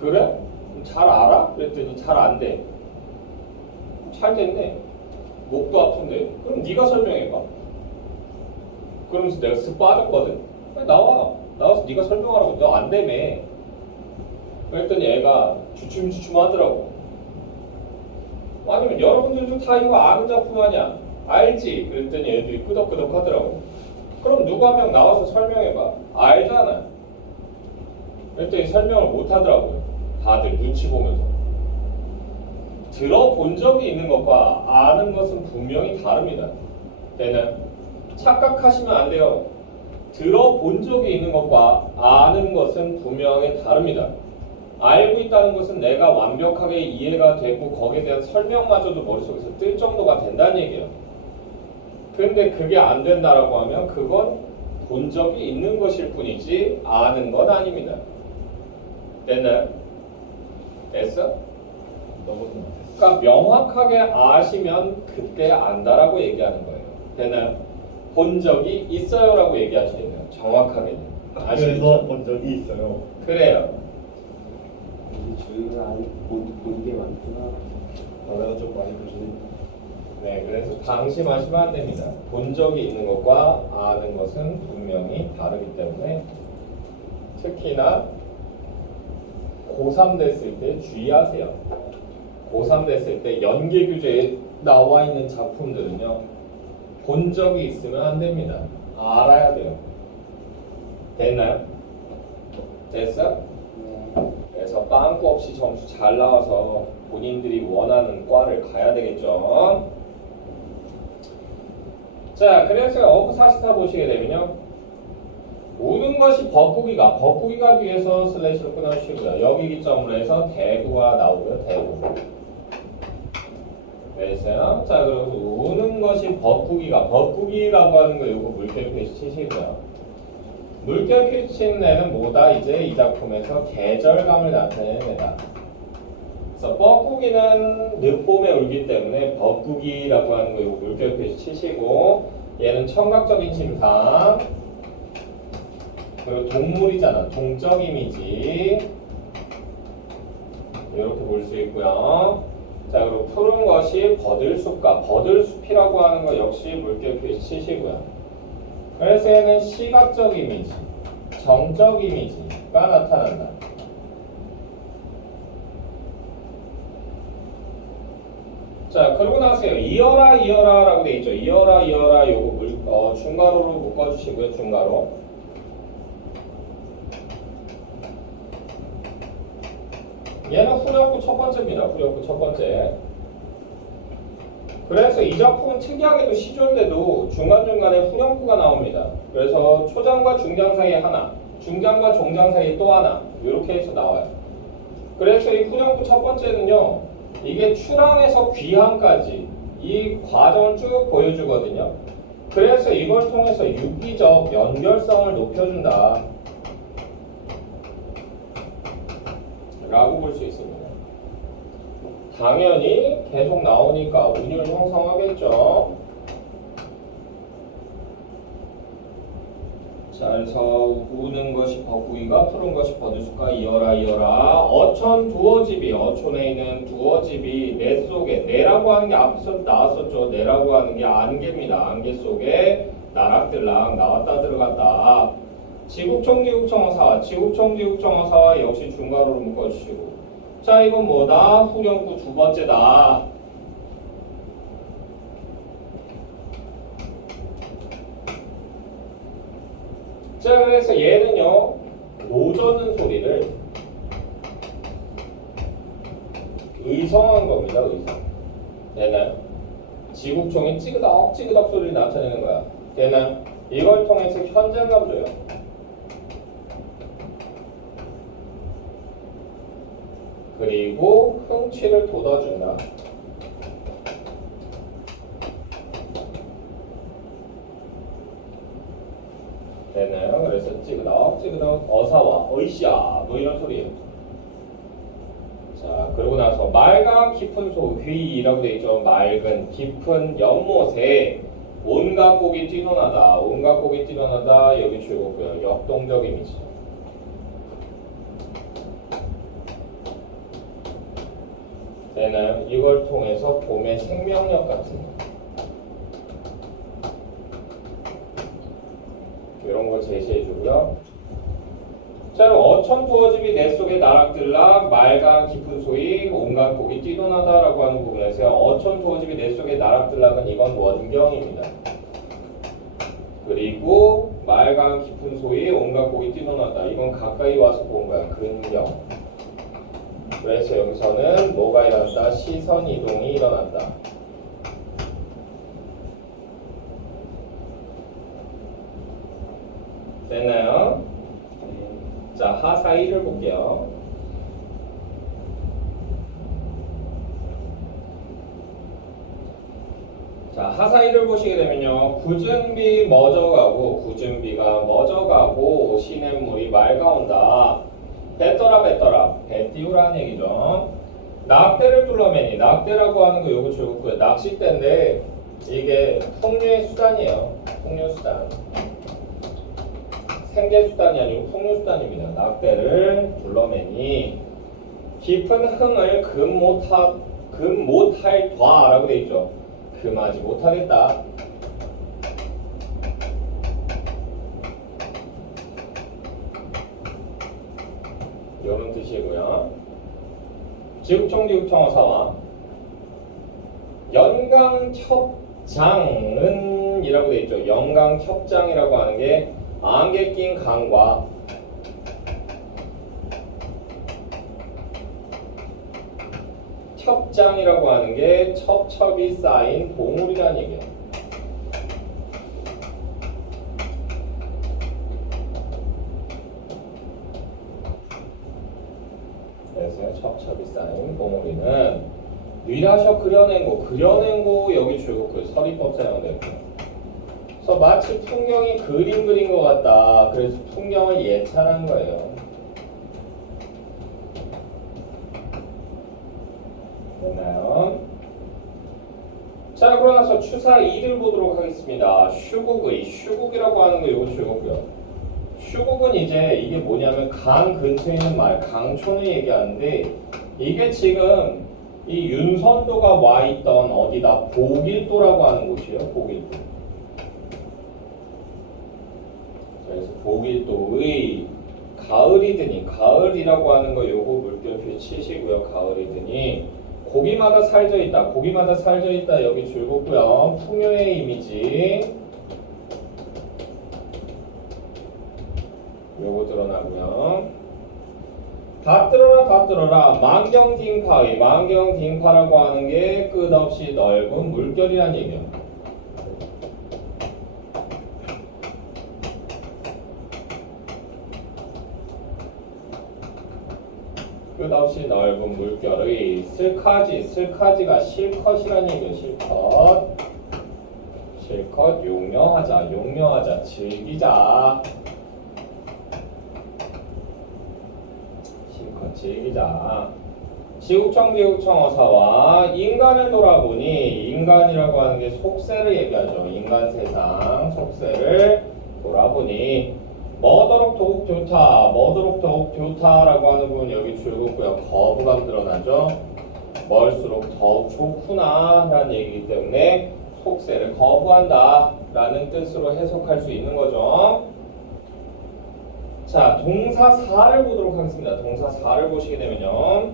그래? 그럼 잘 알아? 그랬더니 잘 안 돼. 잘 됐네. 목도 아픈데? 그럼 네가 설명해봐. 그러면서 내가 쓱 빠졌거든. 나와서 네가 설명하라고. 너 안 되매. 그랬더니 애가 주춤주춤 하더라고. 아니면 여러분들도 다 이거 아는 작품 아니야? 알지? 그랬더니 애들이 끄덕끄덕 하더라고. 그럼 누가 한 명 나와서 설명해봐. 알잖아. 그랬더니 설명을 못 하더라고요. 다들 눈치 보면서. 들어본 적이 있는 것과 아는 것은 분명히 다릅니다. 때는 착각하시면 안 돼요. 들어본 적이 있는 것과 아는 것은 분명히 다릅니다. 알고 있다는 것은 내가 완벽하게 이해가 되고 거기에 대한 설명마저도 머릿속에서 뜰 정도가 된다는 얘기예요. 근데 그게 안 된다라고 하면 그건 본 적이 있는 것일 뿐이지 아는 건 아닙니다. 됐나요? 됐어? 그러니까 명확하게 아시면 그때 안다라고 얘기하는 거예요. 됐나요? 본 적이 있어요라고 얘기하셔야 돼요. 정확하게. 학교에서 본 적이 있어요. 그래요. 주위가 본게 많구나. 내가 좀 많이 보지. 네, 그래서 방심하시면 안 됩니다. 본 적이 있는 것과 아는 것은 분명히 다르기 때문에 특히나 고3 됐을 때 주의하세요. 고3 됐을 때 연계규제에 나와 있는 작품들은요, 본 적이 있으면 안 됩니다. 알아야 돼요. 됐나요? 됐어? 그래서 빵꾸 없이 점수 잘 나와서 본인들이 원하는 과를 가야 되겠죠. 자, 그래서 어부사시사 보시게 되면요, 모든 것이 법구기가 뒤에서 슬래시로 끊어주시고요. 여기 기점으로 해서 대구가 나오고요. 대구. 됐어요? 자, 그리고 우는 것이 법구기라고 하는 거 요거 물결 표시 치시고요. 물결 표시 치는 애는 뭐다? 이제 이 작품에서 계절감을 나타내는 애다. 그래서 뻐꾸기는 늦봄에 울기 때문에 법구기라고 하는 거 요거 물결 표시 치시고, 얘는 청각적인 침상, 그리고 동물이잖아. 동적 이미지 이렇게 볼 수 있고요. 자, 그리고 푸른 것이 버들숲과 버들숲이라고 하는 거 역시 물결표 치시고요. 그래서 얘는 시각적 이미지, 정적 이미지가 나타난다. 자, 그러고 나서요. 이어라 라고 돼 있죠. 이어라 요거 중괄호로 묶어주시고요. 중괄호. 얘는 후렴구 첫 번째입니다. 후렴구 첫 번째. 그래서 이 작품은 특이하게도 시조인데도 중간중간에 후렴구가 나옵니다. 그래서 초장과 중장 사이에 하나, 중장과 종장 사이에 또 하나, 이렇게 해서 나와요. 그래서 이 후렴구 첫 번째는요, 이게 출항에서 귀항까지 이 과정을 쭉 보여주거든요. 그래서 이걸 통해서 유기적 연결성을 높여준다 라고 볼 수 있습니다. 당연히 계속 나오니까 운율 형성하겠죠. 자, 그래서 우는 것이 버구이가 푸른 것이 버들숲과 이어라 어촌 두어집이 어촌에 있는 두어집이 내 속에 내라고 하는 게 앞에서 나왔었죠. 내라고 하는 게 안개입니다. 안개 속에 나락들락 나왔다 들어갔다. 지국청 지국청어사 역시 중괄호로 묶어주시고. 자, 이건 뭐다? 후렴구 두 번째다. 자, 그래서 얘는요, 노젓는 소리를 의성한 겁니다. 의성. 됐나요? 지국청이 찌그덕 소리를 나타내는 거야. 됐나요? 이걸 통해서 현장감 줘요. 그리고 흥취를 돋아준다. 되나요? 그래서 찌그덕 어사와 어이씨야 뭐 이런 소리예요. 자, 그러고 나서 맑은 깊은 소휘라고 되어 있죠. 맑은 깊은 연못에 온갖 곡이 뛰어나다. 온갖 곡이 뛰어나다. 여기 주고요. 역동적 이미지죠. 되나요? 이걸 통해서 봄의 생명력 같은 거. 이런 거 제시해주고요. 자, 그럼 어천 두어집이 내 속에 나락들락 맑은 깊은 소위 온갖 곡이 뛰어나다라고 하는 부분에서 어천 두어집이 내 속에 나락들락은 이건 원경입니다. 그리고 맑은 깊은 소위 온갖 곡이 뛰어나다 이건 가까이 와서 본 거야. 근경. 그래서 여기서는 뭐가 일어났다? 시선 이동이 일어났다. 됐나요? 자, 하사 1을 볼게요. 자, 하사 1을 보시게 되면요. 굳은비 굳은비가 멎어가고 시냇물이 맑아온다. 뱉더라 배 띄우라는 얘기죠. 낙대를 둘러매니 낙대라고 하는 거 요거 좋고요. 낚싯대인데 이게 풍류의 수단이에요. 풍류 수단. 생계 수단이 아니고 풍류 수단입니다. 낙대를 둘러매니 깊은 흥을 금 못할 라고 돼 있죠. 금하지 못하겠다. 이런 뜻이고요. 지국청어사와 연강첩장은 이라고 되어 있죠. 연강첩장이라고 하는 게 안개 낀 강과 첩장이라고 하는 게 첩첩이 쌓인 봉우리라는 얘기예요. 그래서 첩첩이 쌓인 봉우리는 위라셔 그려낸 거 여기 주고 그 서리법 사용되고요. 그래서 마치 풍경이 그림 그린 것 같다. 그래서 풍경을 예찬한 거예요. 됐나요? 자, 그러고 나서 추사 2를 보도록 하겠습니다. 슈국이라고 하는 거 이거 주고요. 슈국은 이제 이게 뭐냐면 강 근처에 있는 말, 강촌을 얘기하는데 이게 지금 이 윤선도가 와 있던 어디다 보길도라고 하는 곳이에요. 보길도. 그래서 보길도의 가을이 드니, 가을이라고 하는 거 요거 물결표 치시고요. 가을이 드니 고기마다 살져 있다. 고기마다 살져 있다. 여기 줄 긋고요. 풍요의 이미지 요거 드러나고요. 다 뜰어라 다 뜰어라. 만경딩파의 만경딩파라고 하는 게 끝없이 넓은 물결이란 얘기예요. 끝없이 넓은 물결의 슬카지, 슬카지가 실컷이란 얘기예요. 실컷. 실컷 용려하자, 용려하자, 즐기자. 실컷 즐기자. 지구청 어사와 인간을 돌아보니 인간이라고 하는 게 속세를 얘기하죠. 인간 세상 속세를 돌아보니 뭐더록 더욱 좋다, 뭐더록 더욱 좋다라고 하는 부분 여기 줄 긋고요. 거부감 드러나죠. 멀수록 더욱 좋구나 라는 얘기이기 때문에 속세를 거부한다 라는 뜻으로 해석할 수 있는 거죠. 자, 동사 4를 보도록 하겠습니다. 동사 4를 보시게 되면요.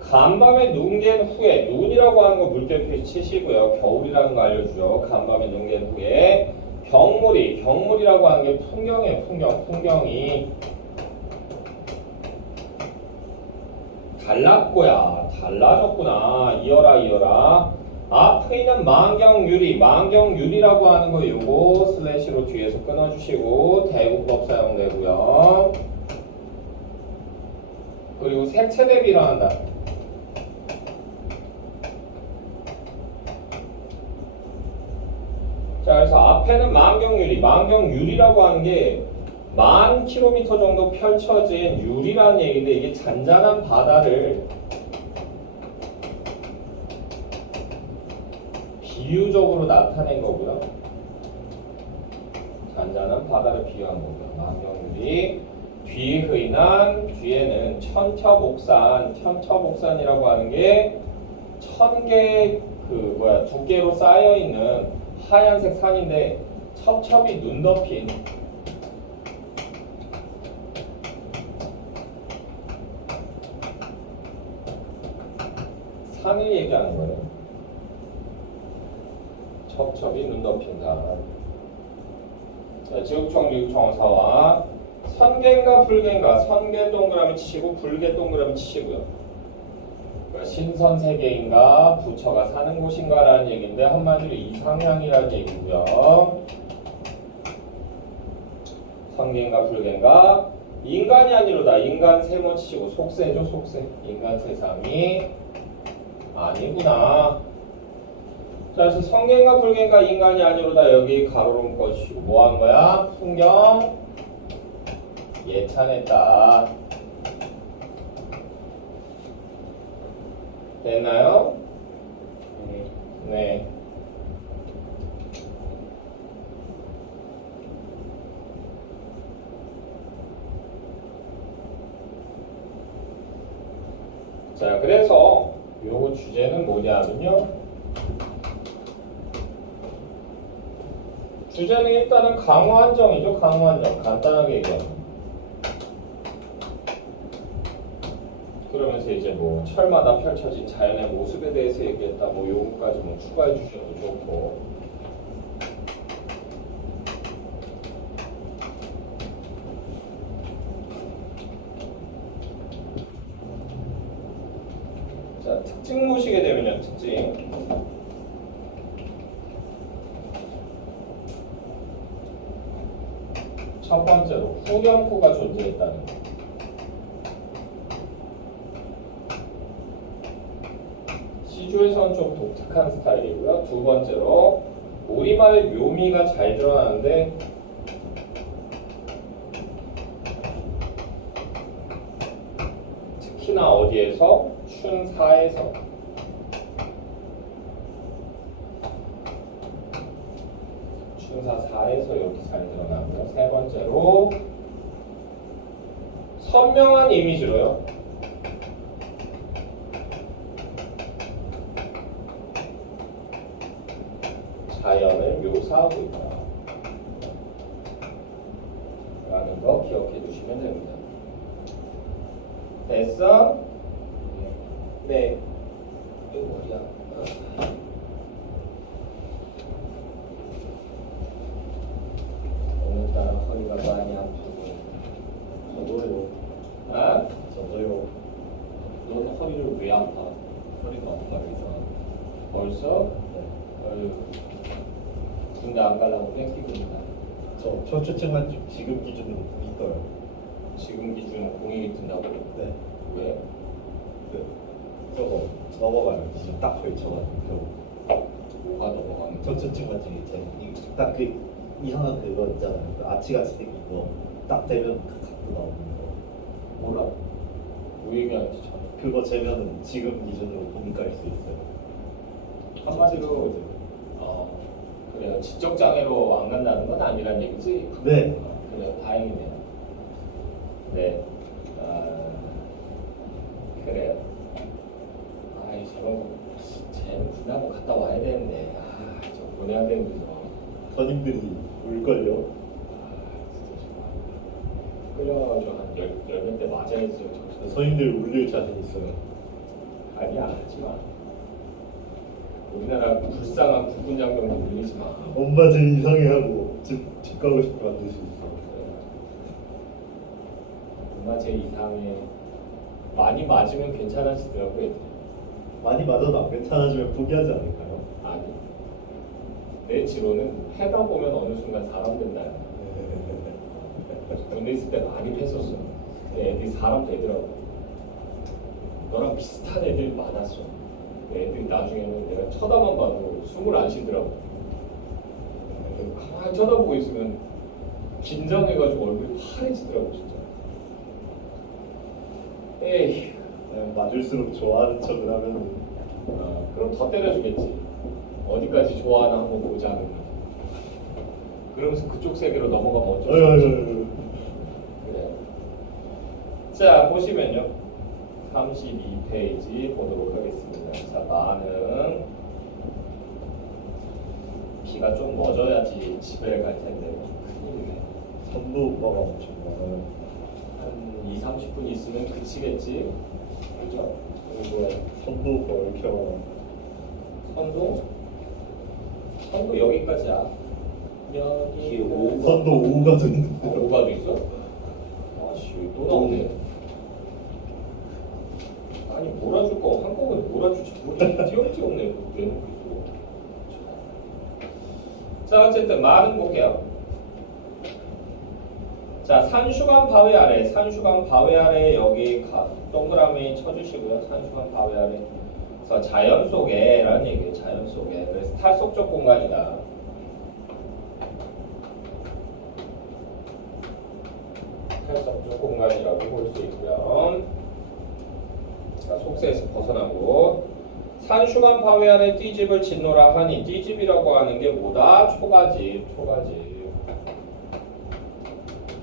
간밤에 눈 갠 후에, 눈이라고 하는 거 물결표 치시고요. 겨울이라는 거 알려주죠. 간밤에 눈 갠 후에 경물이라고 하는 게 풍경이에요. 풍경이 달랐고야, 달라졌구나. 이어라. 앞에 있는 만경유리라고 하는 거 요거 슬래시로 뒤에서 끊어주시고 대국법 사용되고요. 그리고 색채 대비를 한다. 자, 그래서 앞에는 만경유리라고 하는 게 10,000km 정도 펼쳐진 유리라는 얘기인데 이게 잔잔한 바다를 비유적으로 나타낸 거고요. 잔잔한 바다를 비유한 거고요. 만경유리. 뒤에는 천처복산이라고 하는 게 1000개 두께로 쌓여 있는 하얀색 산인데 첩첩이 눈 덮인 산을 얘기하는 거예요. 첩첩이 눈 덮인 산. 자, 지구청 어사와 선개인가 불개인가, 선개 동그라미 치시고 불개 동그라미 치시고요. 신선세계인가 부처가 사는 곳인가 라는 얘기인데 한마디로 이상향이라는 얘기고요. 선개인가 불개인가, 인간이 아니로다. 인간 세모 치시고 속세죠. 속세. 인간 세상이 아니구나. 자, 그래서 선개인가 불개인가 인간이 아니로다. 여기 가로로 묶어주시고 뭐 한 거야? 풍경 예찬했다. 됐나요? 네. 자, 그래서 요거 주제는 뭐냐면요. 주제는 일단은 강화한정이죠. 강화한정. 간단하게 얘기하면. 그러면서 이제 뭐 철마다 펼쳐진 자연의 모습에 대해서 얘기했다. 뭐 요거까지 뭐 추가해 주셔도 좋고. 자, 특징 보시게 되면요. 특징. 첫 번째로 후렴구가 존재했다는 거. 시조에서는 좀 독특한 스타일이고요. 두 번째로 우리말의 묘미가 잘 드러나는데 특히나 어디에서? 춘사에서. 춘사사에서 이렇게 잘 드러나고요. 세 번째로 선명한 이미지로요. 묘사하고 있다 라는 거 기억해 두시면 됩니다. 됐어? 네. 이거 머리야. 오늘따라 허리가 많이 아프고. 저도요. 아? 저도요. 넌 허리를 왜 아파? 허리가 아파 그래서. 벌써? 어휴. 군대 안 가려고 땡기고 있다. 저 초추증만 지금 기준으로 있어요. 지금 기준 공익이 든다고? 네. 왜? 그 저거 넘어가요. 지금 딱 걸쳐가지고 뭐가 넘어가는 거야? 초추증만 지금 딱그 이상한 그거 있잖아요. 그 아치같이 생긴 거 딱 되면 갖고 나오는 거. 몰라. 왜 얘기하는지 참. 그거 재면은 지금 기준으로 공이 깔 수 있어요. 한마디로 그래요. 지적 장애로 안 간다는 건 아니란 얘기지. 네. 그래요. 다행이네요. 네. 그래요. 아이 저런 거 쟤는 군대 한번 갔다 와야 되는데. 저 보내야 되는데. 선임들이 울걸요. 진짜 좋아. 끌려가지고 한 열몇 대 맞아야지. 선임들 울릴 자신 있어요. 아니야 하지 마. 우리나라 불쌍한 국군 장병들 울리지 마. 엄마 제 이상해하고 집 가고 싶게 만들 수 있어. 엄마 제 이상해. 많이 맞으면 괜찮아지더라고 애들이. 많이 맞아도 안 괜찮아지면 포기하지 않을까요? 아니. 내 지로는 패다 보면 어느 순간 사람 된다. 군대 있을 때 많이 패었어. 근데 애들이 사람 되더라고. 너랑 비슷한 애들이 많았어. 근데 애들이 나중에는 내가 쳐다만 봐도 숨을 안 쉬더라고. 가만히 쳐다보고 있으면 긴장해가지고 얼굴이 파래지더라고 진짜. 에이. 맞을수록 좋아하는 척을 하면 그럼 더 때려주겠지. 어디까지 좋아하나 한번 보자는. 그러면서 그쪽 세계로 넘어가면 어쩔 수 없지. 그래. 자 보시면요. 32페이지 보도록 하겠습니다. 자 많은 비가 좀 멎어야지 집에 갈 텐데 큰일이네. 선도 오빠가 엄청 많아요. 한 2, 30분 있으면 그치겠지. 그죠? 그리고 선도 오빠 왜 이렇게 많아? 선도 여기까지야. 여기 선도 5가 됐는데. 5가도 있어? 아씨 또 나오네. 아니 몰아줄 거 한꺼번에 몰아주지 뭘 띄엄띄엄 내놓고 있어. 자 어쨌든 말은 볼게요. 자 산수관 바위 아래 여기 동그라미 쳐주시고요. 산수관 바위 아래 그래서 자연 속에 라는 얘기예요. 자연 속에. 그래서 탈속적 공간이다. 탈속적 공간이라고 볼 수 있고요. 자, 속세에서 벗어나고 산수관 바위 아래 띠집을 짓노라 하니 띠집이라고 하는 게 뭐다?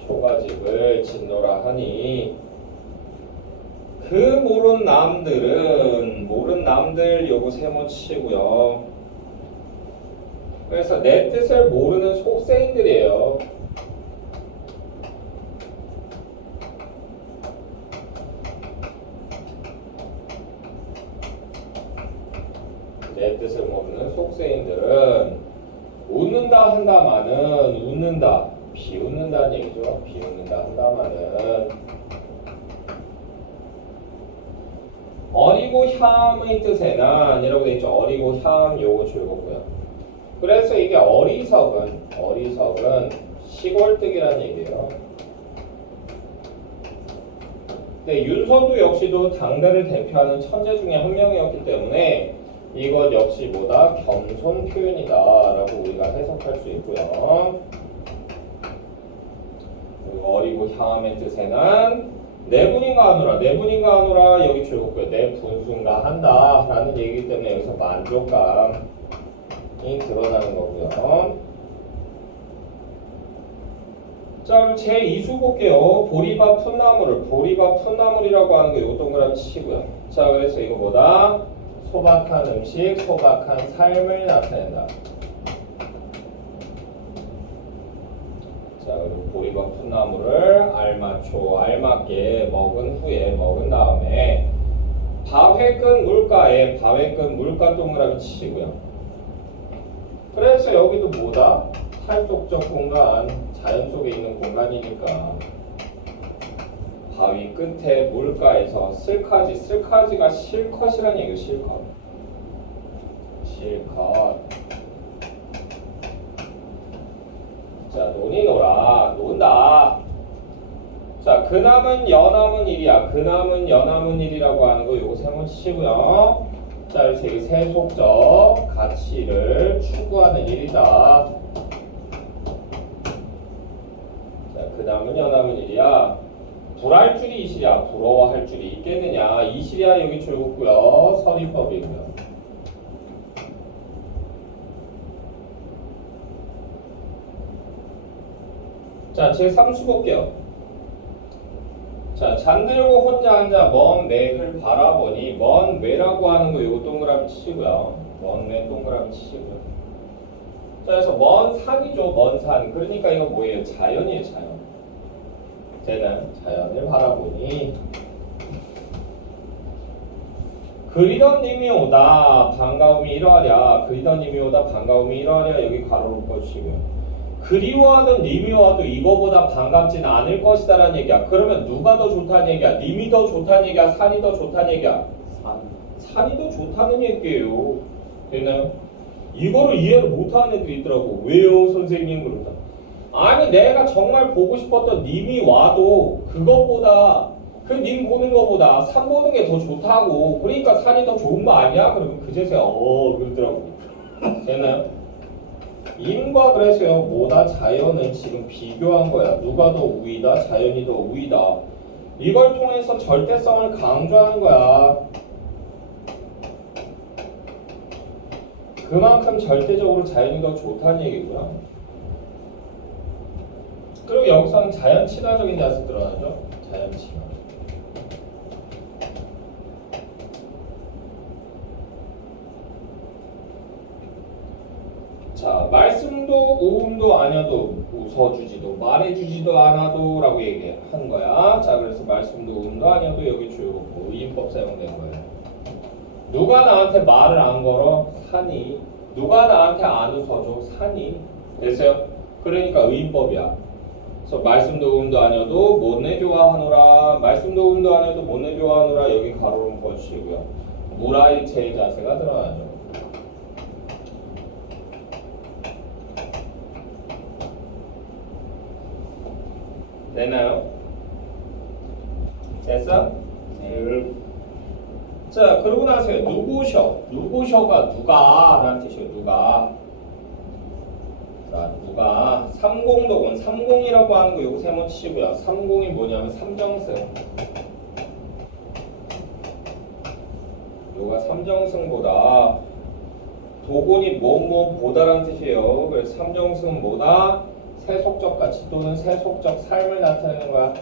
초가집을 짓노라 하니 그 모른 남들 요거 세모 치고요. 그래서 내 뜻을 모르는 속세인들이에요. 내 뜻을 모르는 속세인들은 웃는다 한다마는 웃는다 비웃는다는 얘기죠. 비웃는다 한다마는 어리고 향의 뜻의 난이라고 되어 있죠. 어리고 향 요거 즐겁고요. 그래서 이게 어리석은 시골뜨기라는 얘기예요. 네, 윤서도 역시도 당대를 대표하는 천재 중에 한 명이었기 때문에 이것 역시 뭐다? 겸손 표현이다 라고 우리가 해석할 수 있고요. 그리고 어리고 향함의 뜻의 난 내분인가 하노라 여기 줄였고요. 내 분순가 한다 라는 얘기이기 때문에 여기서 만족감이 드러나는 거고요. 자 그럼 제2수 볼게요. 보리밥 풋나물이라고 하는 거 이거 동그라미 치고요. 자 그래서 이거 뭐다? 소박한 음식, 소박한 삶을 나타낸다. 오리가 풋나무를 알맞게 먹은 후에 먹은 다음에 바회근 물가에 바회근 물가 동그라미 치시고요. 그래서 여기도 뭐다? 탈속적 공간, 자연 속에 있는 공간이니까 바위 끝에 물가에서 쓸카지가 실컷이라는 얘기예요. 실컷. 자, 논다. 자, 그남은 여남은 일이야. 그남은 여남은 일이라고 하는 거 요거 세번 치시고요. 자, 그래서 이 세속적 가치를 추구하는 일이다. 자, 그남은 여남은 일이야. 불할 줄이 이시랴. 부러워할 줄이 있겠느냐. 이시랴 여기 줄긋고요. 서리법이고요. 자, 제3수 볼게요. 자, 잠들고 혼자 앉아 먼 맥을 바라보니 먼 맥이라고 하는 거 요거 동그라미 치시고요. 먼 맥 동그라미 치시고요. 자, 그래서 먼 산이죠. 먼 산. 그러니까 이거 뭐예요? 자연이에요. 자연. 쟤는 자연을 바라보니 그리던 님이 오다 반가움이 이러하랴. 그리던 님이 오다 반가움이 이러하랴. 여기 가로로 꺼주시고요. 그리워하던 님이 와도 이거보다 반갑진 않을 것이다 라는 얘기야. 그러면 누가 더 좋다는 얘기야? 님이 더 좋다는 얘기야? 산이 더 좋다는 얘기야? 산이 더 좋다는 얘기예요. 됐나요? 이거를 이해를 못하는 애들이 있더라고. 왜요 선생님? 그러다. 아니 내가 정말 보고 싶었던 님이 와도 그것보다 그 님 보는 거보다 산 보는 게 더 좋다고. 그러니까 산이 더 좋은 거 아니야? 그러면 그제서야 그러더라고. 됐나요? 인과 그래서요 뭐다? 자연은 지금 비교한 거야. 누가 더 우위다? 자연이 더 우위다. 이걸 통해서 절대성을 강조하는 거야. 그만큼 절대적으로 자연이 더 좋다는 얘기고요. 그리고 여기서는 자연 친화적인 자세 드러나죠. 자연 친화. 자, 말씀도 오음도 아니어도 웃어주지도 말해주지도 않아도 라고 얘기하는 거야. 자, 그래서 말씀도 오음도 아니어도 여기 주요 의인법 사용된 거예요. 누가 나한테 말을 안 걸어? 산이. 누가 나한테 안 웃어줘? 산이. 됐어요? 그러니까 의인법이야. 그래서 말씀도 오음도 아니어도 못내 좋아하노라. 말씀도 오음도 아니어도 못내 좋아하노라. 여기 가로로 묶어주시고요. 무라일체의 자세가 드러나죠. 되나요? 됐어? 네. 자, 그러고 나서요. 누구셔가 누가 라는 뜻이에요. 누가. 자, 누가. 삼공도군. 삼공이라고 하는 거 요거 세번 치시고요. 삼공이 뭐냐면 삼정승. 요가 삼정승보다 도군이 뭐보다라는 뜻이에요. 그래서 삼정승은 뭐다? 세속적 가치 또는 세속적 삶을 나타내는 거야.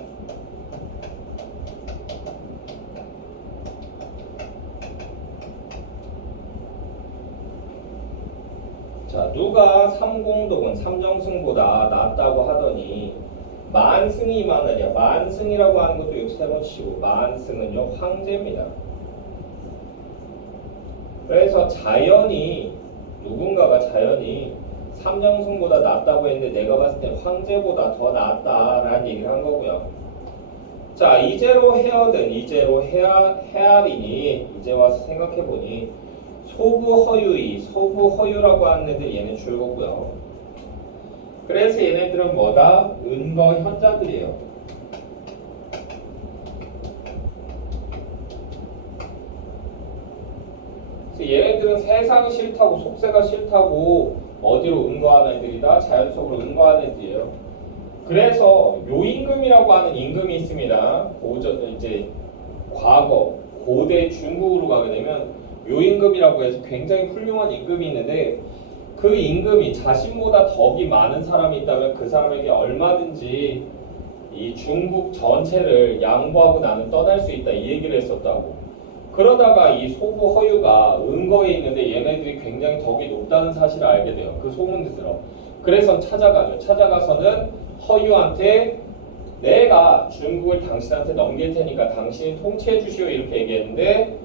자, 누가 삼공독은 삼정승보다 낫다고 하더니 만승이 많으냐. 만승이라고 하는 것도 여기 세번 치고 만승은요 황제입니다. 그래서 자연이 누군가가 자연이 삼정승보다 낫다고 했는데 내가 봤을 때 황제보다 더 낫다라는 얘기를 한 거고요. 자, 이제로 헤어든 이제로 헤아리니 이제 와서 생각해보니 소부허유라고 하는 애들 얘네 줄거고요. 그래서 얘네들은 뭐다? 은거 현자들이에요. 그래서 얘네들은 세상이 싫다고 속세가 싫다고 어디로 은거하는 애들이다? 자연 속으로 은거하는 애들이에요. 그래서 요임금이라고 하는 임금이 있습니다. 이제 과거 고대 중국으로 가게 되면 요임금이라고 해서 굉장히 훌륭한 임금이 있는데 그 임금이 자신보다 덕이 많은 사람이 있다면 그 사람에게 얼마든지 이 중국 전체를 양보하고 나는 떠날 수 있다 이 얘기를 했었다고. 그러다가 이 소부 허유가 은거에 있는데 얘네들이 굉장히 덕이 높다는 사실을 알게 돼요. 그 소문을 들어. 그래서 찾아가죠. 찾아가서는 허유한테 내가 중국을 당신한테 넘길 테니까 당신이 통치해 주시오 이렇게 얘기했는데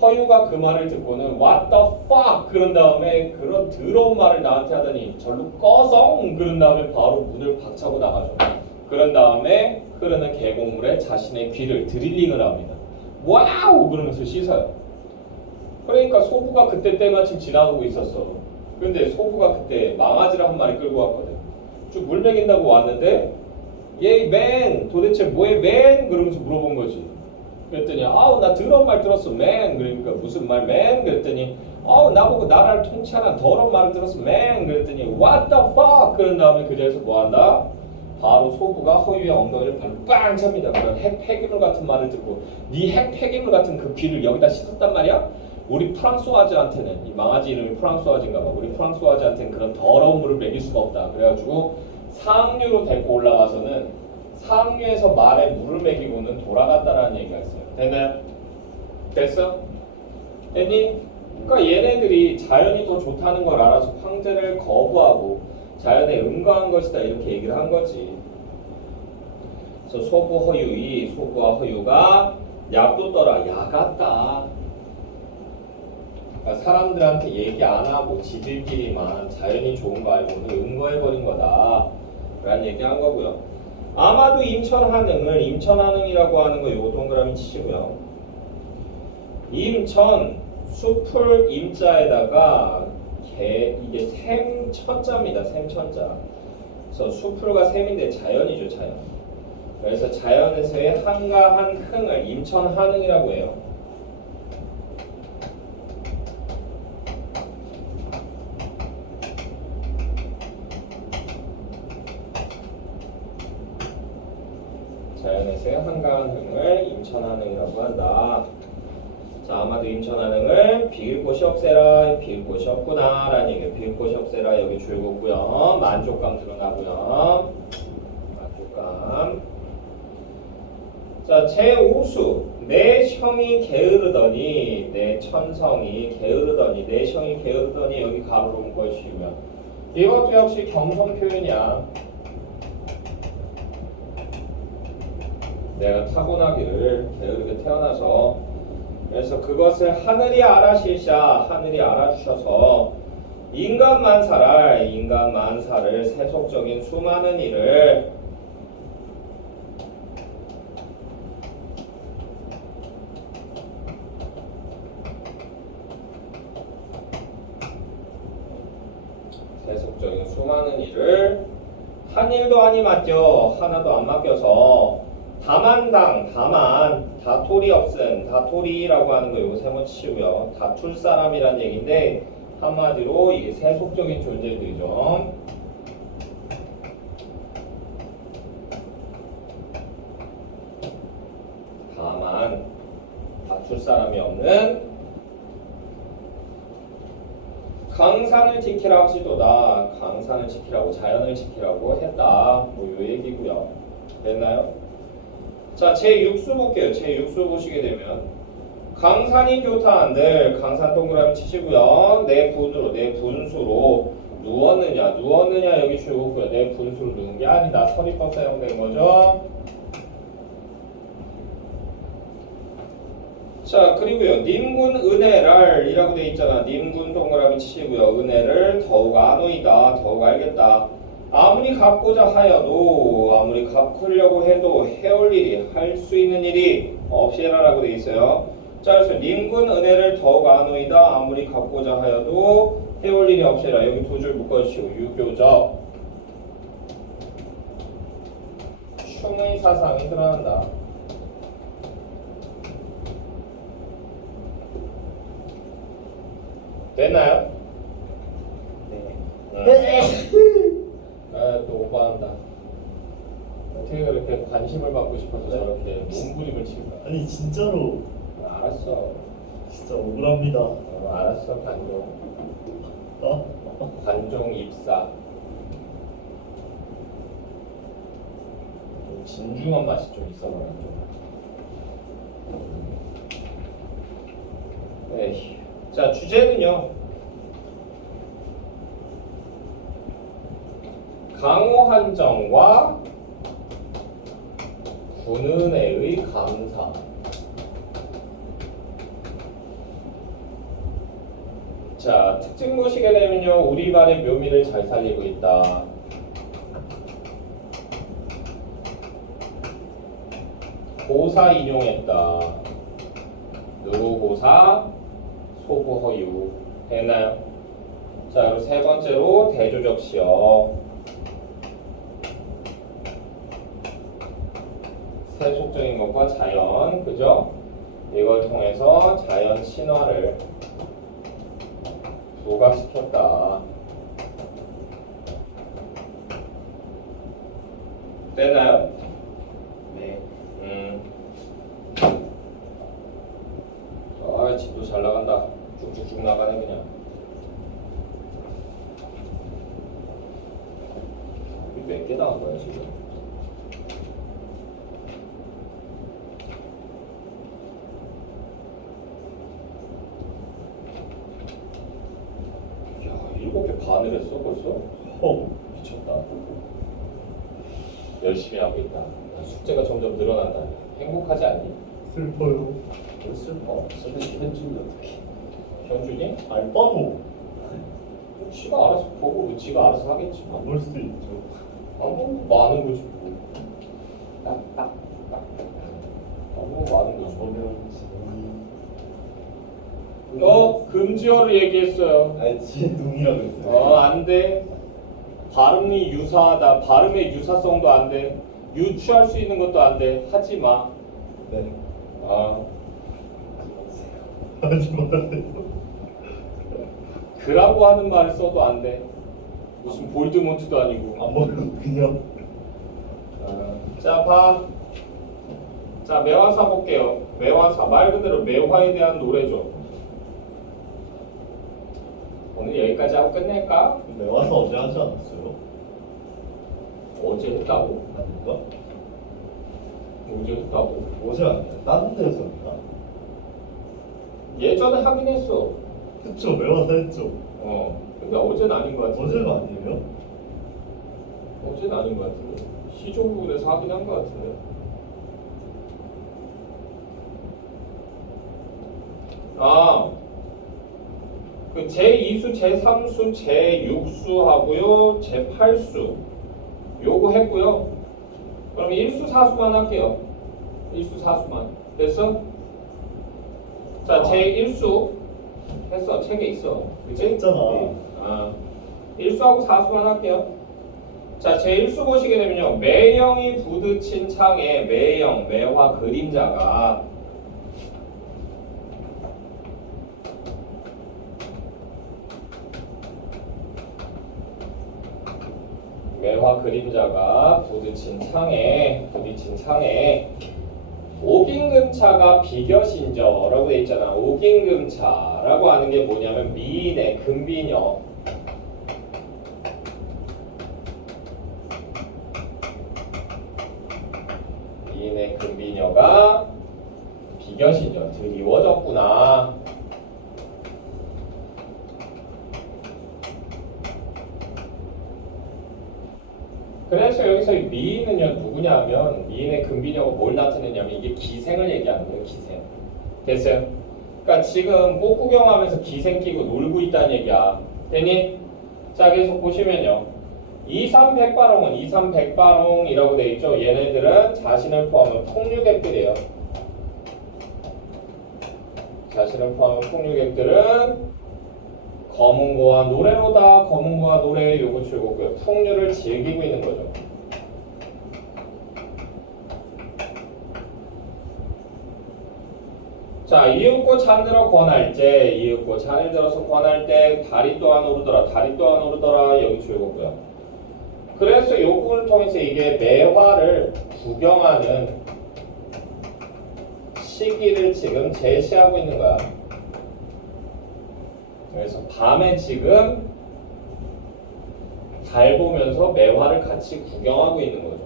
허유가 그 말을 듣고는 What the fuck 그런 다음에 그런 더러운 말을 나한테 하더니 절로 꺼성 그런 다음에 바로 문을 박차고 나가죠. 그런 다음에 흐르는 계곡물에 자신의 귀를 드릴링을 합니다. 와우 그러면서 씻어요. 그러니까 소부가 그때 때마침 지나가고 있었어. 근데 소부가 그때 망아지를 한 마리 끌고 왔거든. 쭉 물 먹인다고 왔는데 얘 맨 도대체 뭐해 맨 그러면서 물어본 거지. 그랬더니 아우 나 더러운 말 들었어 맨 그러니까 무슨 말 맨 그랬더니 아우 나보고 나라를 통치하는 더러운 말을 들었어 맨 그랬더니 what the fuck 그런 다음에 그 자리에서 뭐 한다? 바로 소부가 허유의 엉덩이를 발로 빵 찹니다. 그런 핵 폐기물 같은 말을 듣고 네 핵 폐기물 같은 그 귀를 여기다 씻었단 말이야? 우리 프랑소아즈한테는 이 망아지 이름이 프랑소아즈인가 봐. 우리 프랑소아즈한테는 그런 더러운 물을 먹일 수가 없다. 그래가지고 상류로 데리고 올라가서는 상류에서 말에 물을 먹이고는 돌아갔다라는 얘기가 있어요. 됐나요? 됐어? 됐니? 그러니까 얘네들이 자연이 더 좋다는 걸 알아서 황제를 거부하고 자연에 응거한 것이다 이렇게 얘기를 한 거지. 그래서 소부 허유이 소부와 허유가 약도떠라 야같다. 그러니까 사람들한테 얘기 안 하고 지들끼리만 자연이 좋은 거 알고는 응거해버린 거다 라는 얘기 한 거고요. 아마도 임천한응을 임천한응이라고 하는 거 요거 동그라미 치시고요. 임천 숲을 임자에다가 이게 샘천자입니다. 샘천자. 그래서 숲을과 샘인데 자연이죠. 자연. 그래서 자연에서의 한가한 흥을 임천한응이라고 해요. 자연에서의 한가한 흥을 임천한응이라고 한다. 자, 아마도 임천한응을 비길 곳이 없애라, 비길 곳이 없구나 라는 얘기예요. 비길 곳이 없애라 여기 줄굼고요. 만족감 드러나고요. 만족감. 자, 제5수 내 형이 게으르더니 내 천성이 게으르더니 내 형이 게으르더니 여기 가로로 묶어주시면 이것도 역시 경선 표현이야. 내가 타고나기를 게으르게 태어나서 그래서 그것을 하늘이 알아실샤 하늘이 알아주셔서 인간 만사를 세속적인 수많은 일을 세속적인 수많은 일을 한 일도 아니 맡겨 하나도 안 맡겨서 다만 다토리 없음 다토리라고 하는 거 요거 세번 치시고요. 다툴 사람이란 얘기인데 한마디로 이게 세속적인 존재들이죠. 다만 다툴 사람이 없는 강산을 지키라 하시도다. 강산을 지키라고 자연을 지키라고 했다. 뭐 요 얘기고요. 됐나요? 자, 제6수 볼게요. 제6수 보시게 되면 강산이 교타한들 강산 동그라미 치시고요. 내 분수로 누웠느냐 여기 주고요. 내 분수로 누운 게 아니다. 서리법 사용된 거죠. 자, 그리고요. 님군 은혜랄이라고 돼 있잖아. 님군 동그라미 치시고요. 은혜를 더욱 아노이다. 더욱 알겠다. 아무리 갚고자 하여도 아무리 갚으려고 해도 해올 일이 할 수 있는 일이 없이라라고 돼 있어요. 자, 그래서 님군 은혜를 더욱 아노이다. 아무리 갚고자 하여도 해올 일이 없이라. 여기 두 줄 묶어주시고 유교적 충의 사상이 드러난다. 됐나요? 네. 또 오버한다. 어떻게 그렇게 관심을 받고 싶어서 저렇게 몸부림을 치는 거야? 아니 진짜로 알았어. 진짜 억울합니다. 알았어. 관종. 어? 관종 입사. 좀 진중한 맛이 좀 있어 보여. 에이. 자, 주제는요. 강호 한정과 군은혜의 감사. 자, 특징 보시게 되면요, 우리말의 묘미를 잘 살리고 있다. 고사 인용했다. 누구 고사? 소부허유. 됐나요? 자, 그리고 세 번째로 대조적 시어. 세속적인 것과 자연, 그죠? 이걸 통해서 자연 신화를 부각시켰다. 됐나요? 네. 아, 집도 잘 나간다. 쭉쭉쭉 나가네 그냥. 이게 몇 개 나간 거야 지금? 야, 7개 반을 했어 벌써? 미쳤다. 열심히 하고 있다. 숙제가 점점 늘어난다. 행복하지 않니? 슬퍼요. 왜 슬퍼? 선생님 현준이 어떻게? 현준이? 알바노. 지가 알아서 보고 뭐 지가 알아서 하겠지. 안 볼 수도 있죠. 너무 많은 거지 뭐. 딱딱딱. 너무 많은 거지. 보면 금지어를 얘기했어요. 아니 지둥이라고 했어요. 안 돼. 발음이 유사하다. 발음의 유사성도 안 돼. 유추할 수 있는 것도 안 돼. 하지 마. 네. 하지 마세요. 그라고 하는 말을 써도 안 돼. 무슨 볼드모트도 아니고. 안 보면 그냥. 자, 봐. 자, 매화사 볼게요. 매화사. 말 그대로 매화에 대한 노래죠. 오늘 여기까지 하고 끝낼까? 근데 와서 어제 하지 않았어요? 어제 했다고? 아닌가? 어제 했다고? 어제 아니야. 다른 데서 했나? 예전에 하긴 했어. 그쵸, 매화사 했죠. 근데 어제는 아닌 것 같은데. 어제가 아니에요? 어제는 아닌 것 같은데. 시조부에서 하긴 한 것 같은데. 그 제2수, 제3수, 제6수 하고요, 제8수 요거 했고요. 그럼 1수, 4수만 할게요. 1수, 4수만. 됐어? 자, 제1수 했어. 책에 있어. 그치? 했잖아. 1수하고 4수만 할게요. 자, 제1수 보시게 되면요. 매형이 부딪힌 창에 매형, 매화 그림자가 매화 그림자가 부딪힌 창에 옥임금차가 비겨신저라고 돼 있잖아. 옥임금차라고 하는 게 뭐냐면 미인의 금비녀. 미인의 금비녀가 비겨신저 드리워졌구나. 그래서 여기서 이 미인은요 누구냐 하면 미인의 금비녀가 뭘 나타내냐면 이게 기생을 얘기하는 거예요. 기생. 됐어요? 그러니까 지금 꽃 구경하면서 기생 끼고 놀고 있다는 얘기야. 됐니? 자, 계속 보시면요. 2,300바롱은 2,300바롱이라고 돼 있죠. 얘네들은 자신을 포함한 풍류객들이에요. 자신을 포함한 풍류객들은 검은고와 노래로다. 검은고와 노래 요거 줄고요. 풍류를 즐기고 있는 거죠. 자, 이윽고 잠들어 권할 때, 이윽고 잠을 들어서 권할 때 다리 또한 오르더라. 다리 또한 오르더라. 여기 줄고요. 그래서 요 부분을 통해서 이게 매화를 구경하는 시기를 지금 제시하고 있는 거야. 그래서 밤에 지금 달 보면서 매화를 같이 구경하고 있는 거죠.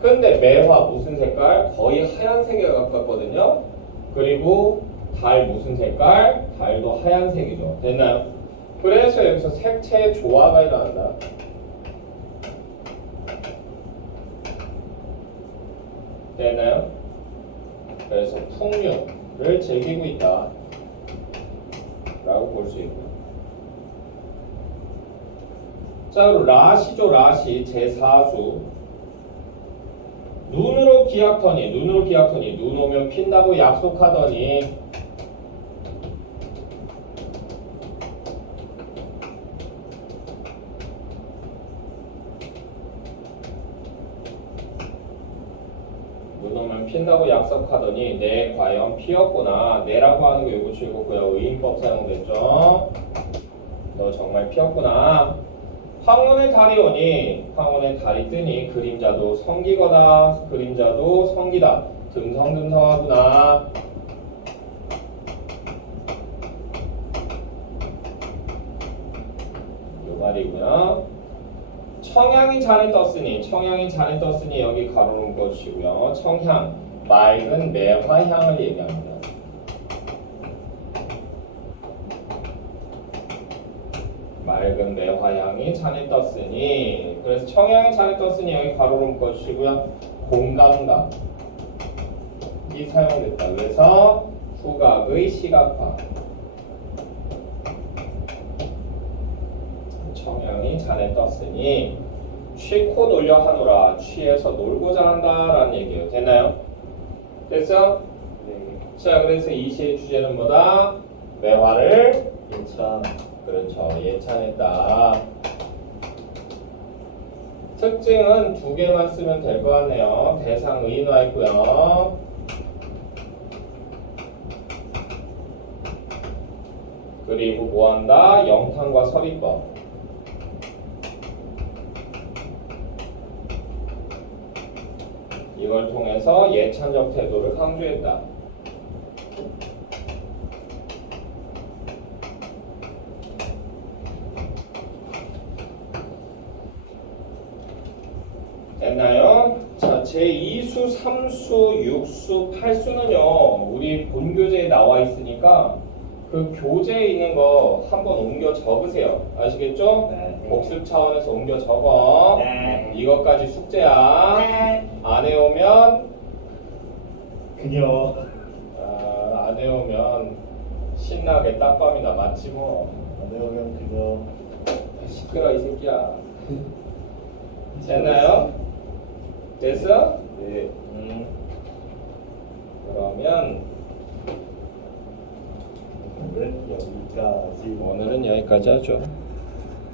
근데 매화 무슨 색깔? 거의 하얀색에 가깝거든요. 그리고 달 무슨 색깔? 달도 하얀색이죠. 됐나요? 그래서 여기서 색채의 조화가 일어난다. 되나요? 그래서 풍류를 즐기고 있다 라고 볼 수 있고요. 자, 그리고 라시죠. 라시 제4수. 눈으로 기약터니 눈 오면 핀다고 약속하더니 눈 오면 핀다고 약속하더니 네 과연 피었구나. 네라고 하는 거 요거 즐겁고요. 의인법 사용됐죠. 너 정말 피었구나. 황혼의 달이 오니 황혼의 달이 뜨니 그림자도 성기거나 그림자도 성기다. 듬성듬성하구나. 요 말이고요. 청향이 잔에 떴으니 여기 가로 묶어주시고요. 청향 맑은 매화향을 얘기합니다. 맑은 매화향이 잔에 떴으니 그래서 청향이 잔에 떴으니 여기 가로로 묶어주시고요. 공감각 이 사용됐다. 그래서 후각의 시각화 청향이 잔에 떴으니 취코 놀려 하노라. 취해서 놀고자 한다라는 얘기예요. 됐나요? 됐어? 네. 자, 그래서 이 시의 주제는 뭐다? 매화를 예찬. 그렇죠. 예찬했다. 특징은 두 개만 쓰면 될 것 같네요. 대상 의인화 있고요. 그리고 뭐한다? 영탄과 서리법. 이걸 통해서 예찬적 태도를 강조했다. 됐나요? 자, 제2수, 3수, 6수, 8수는요 우리 본교재에 나와 있으니까 그 교재에 있는 거 한번 옮겨 적으세요. 아시겠죠? 네. 복습 차원에서 옮겨 적어. 네. 이것까지 숙제야. 네. 안 해오면 그녀. 안 해오면 신나게 딱밤이나 맞지 뭐. 안 해오면 그녀. 시끄러 이 새끼야. 됐나요? 됐어? 네. 그러면 오늘은 여기까지. 오늘은 여기까지 하죠.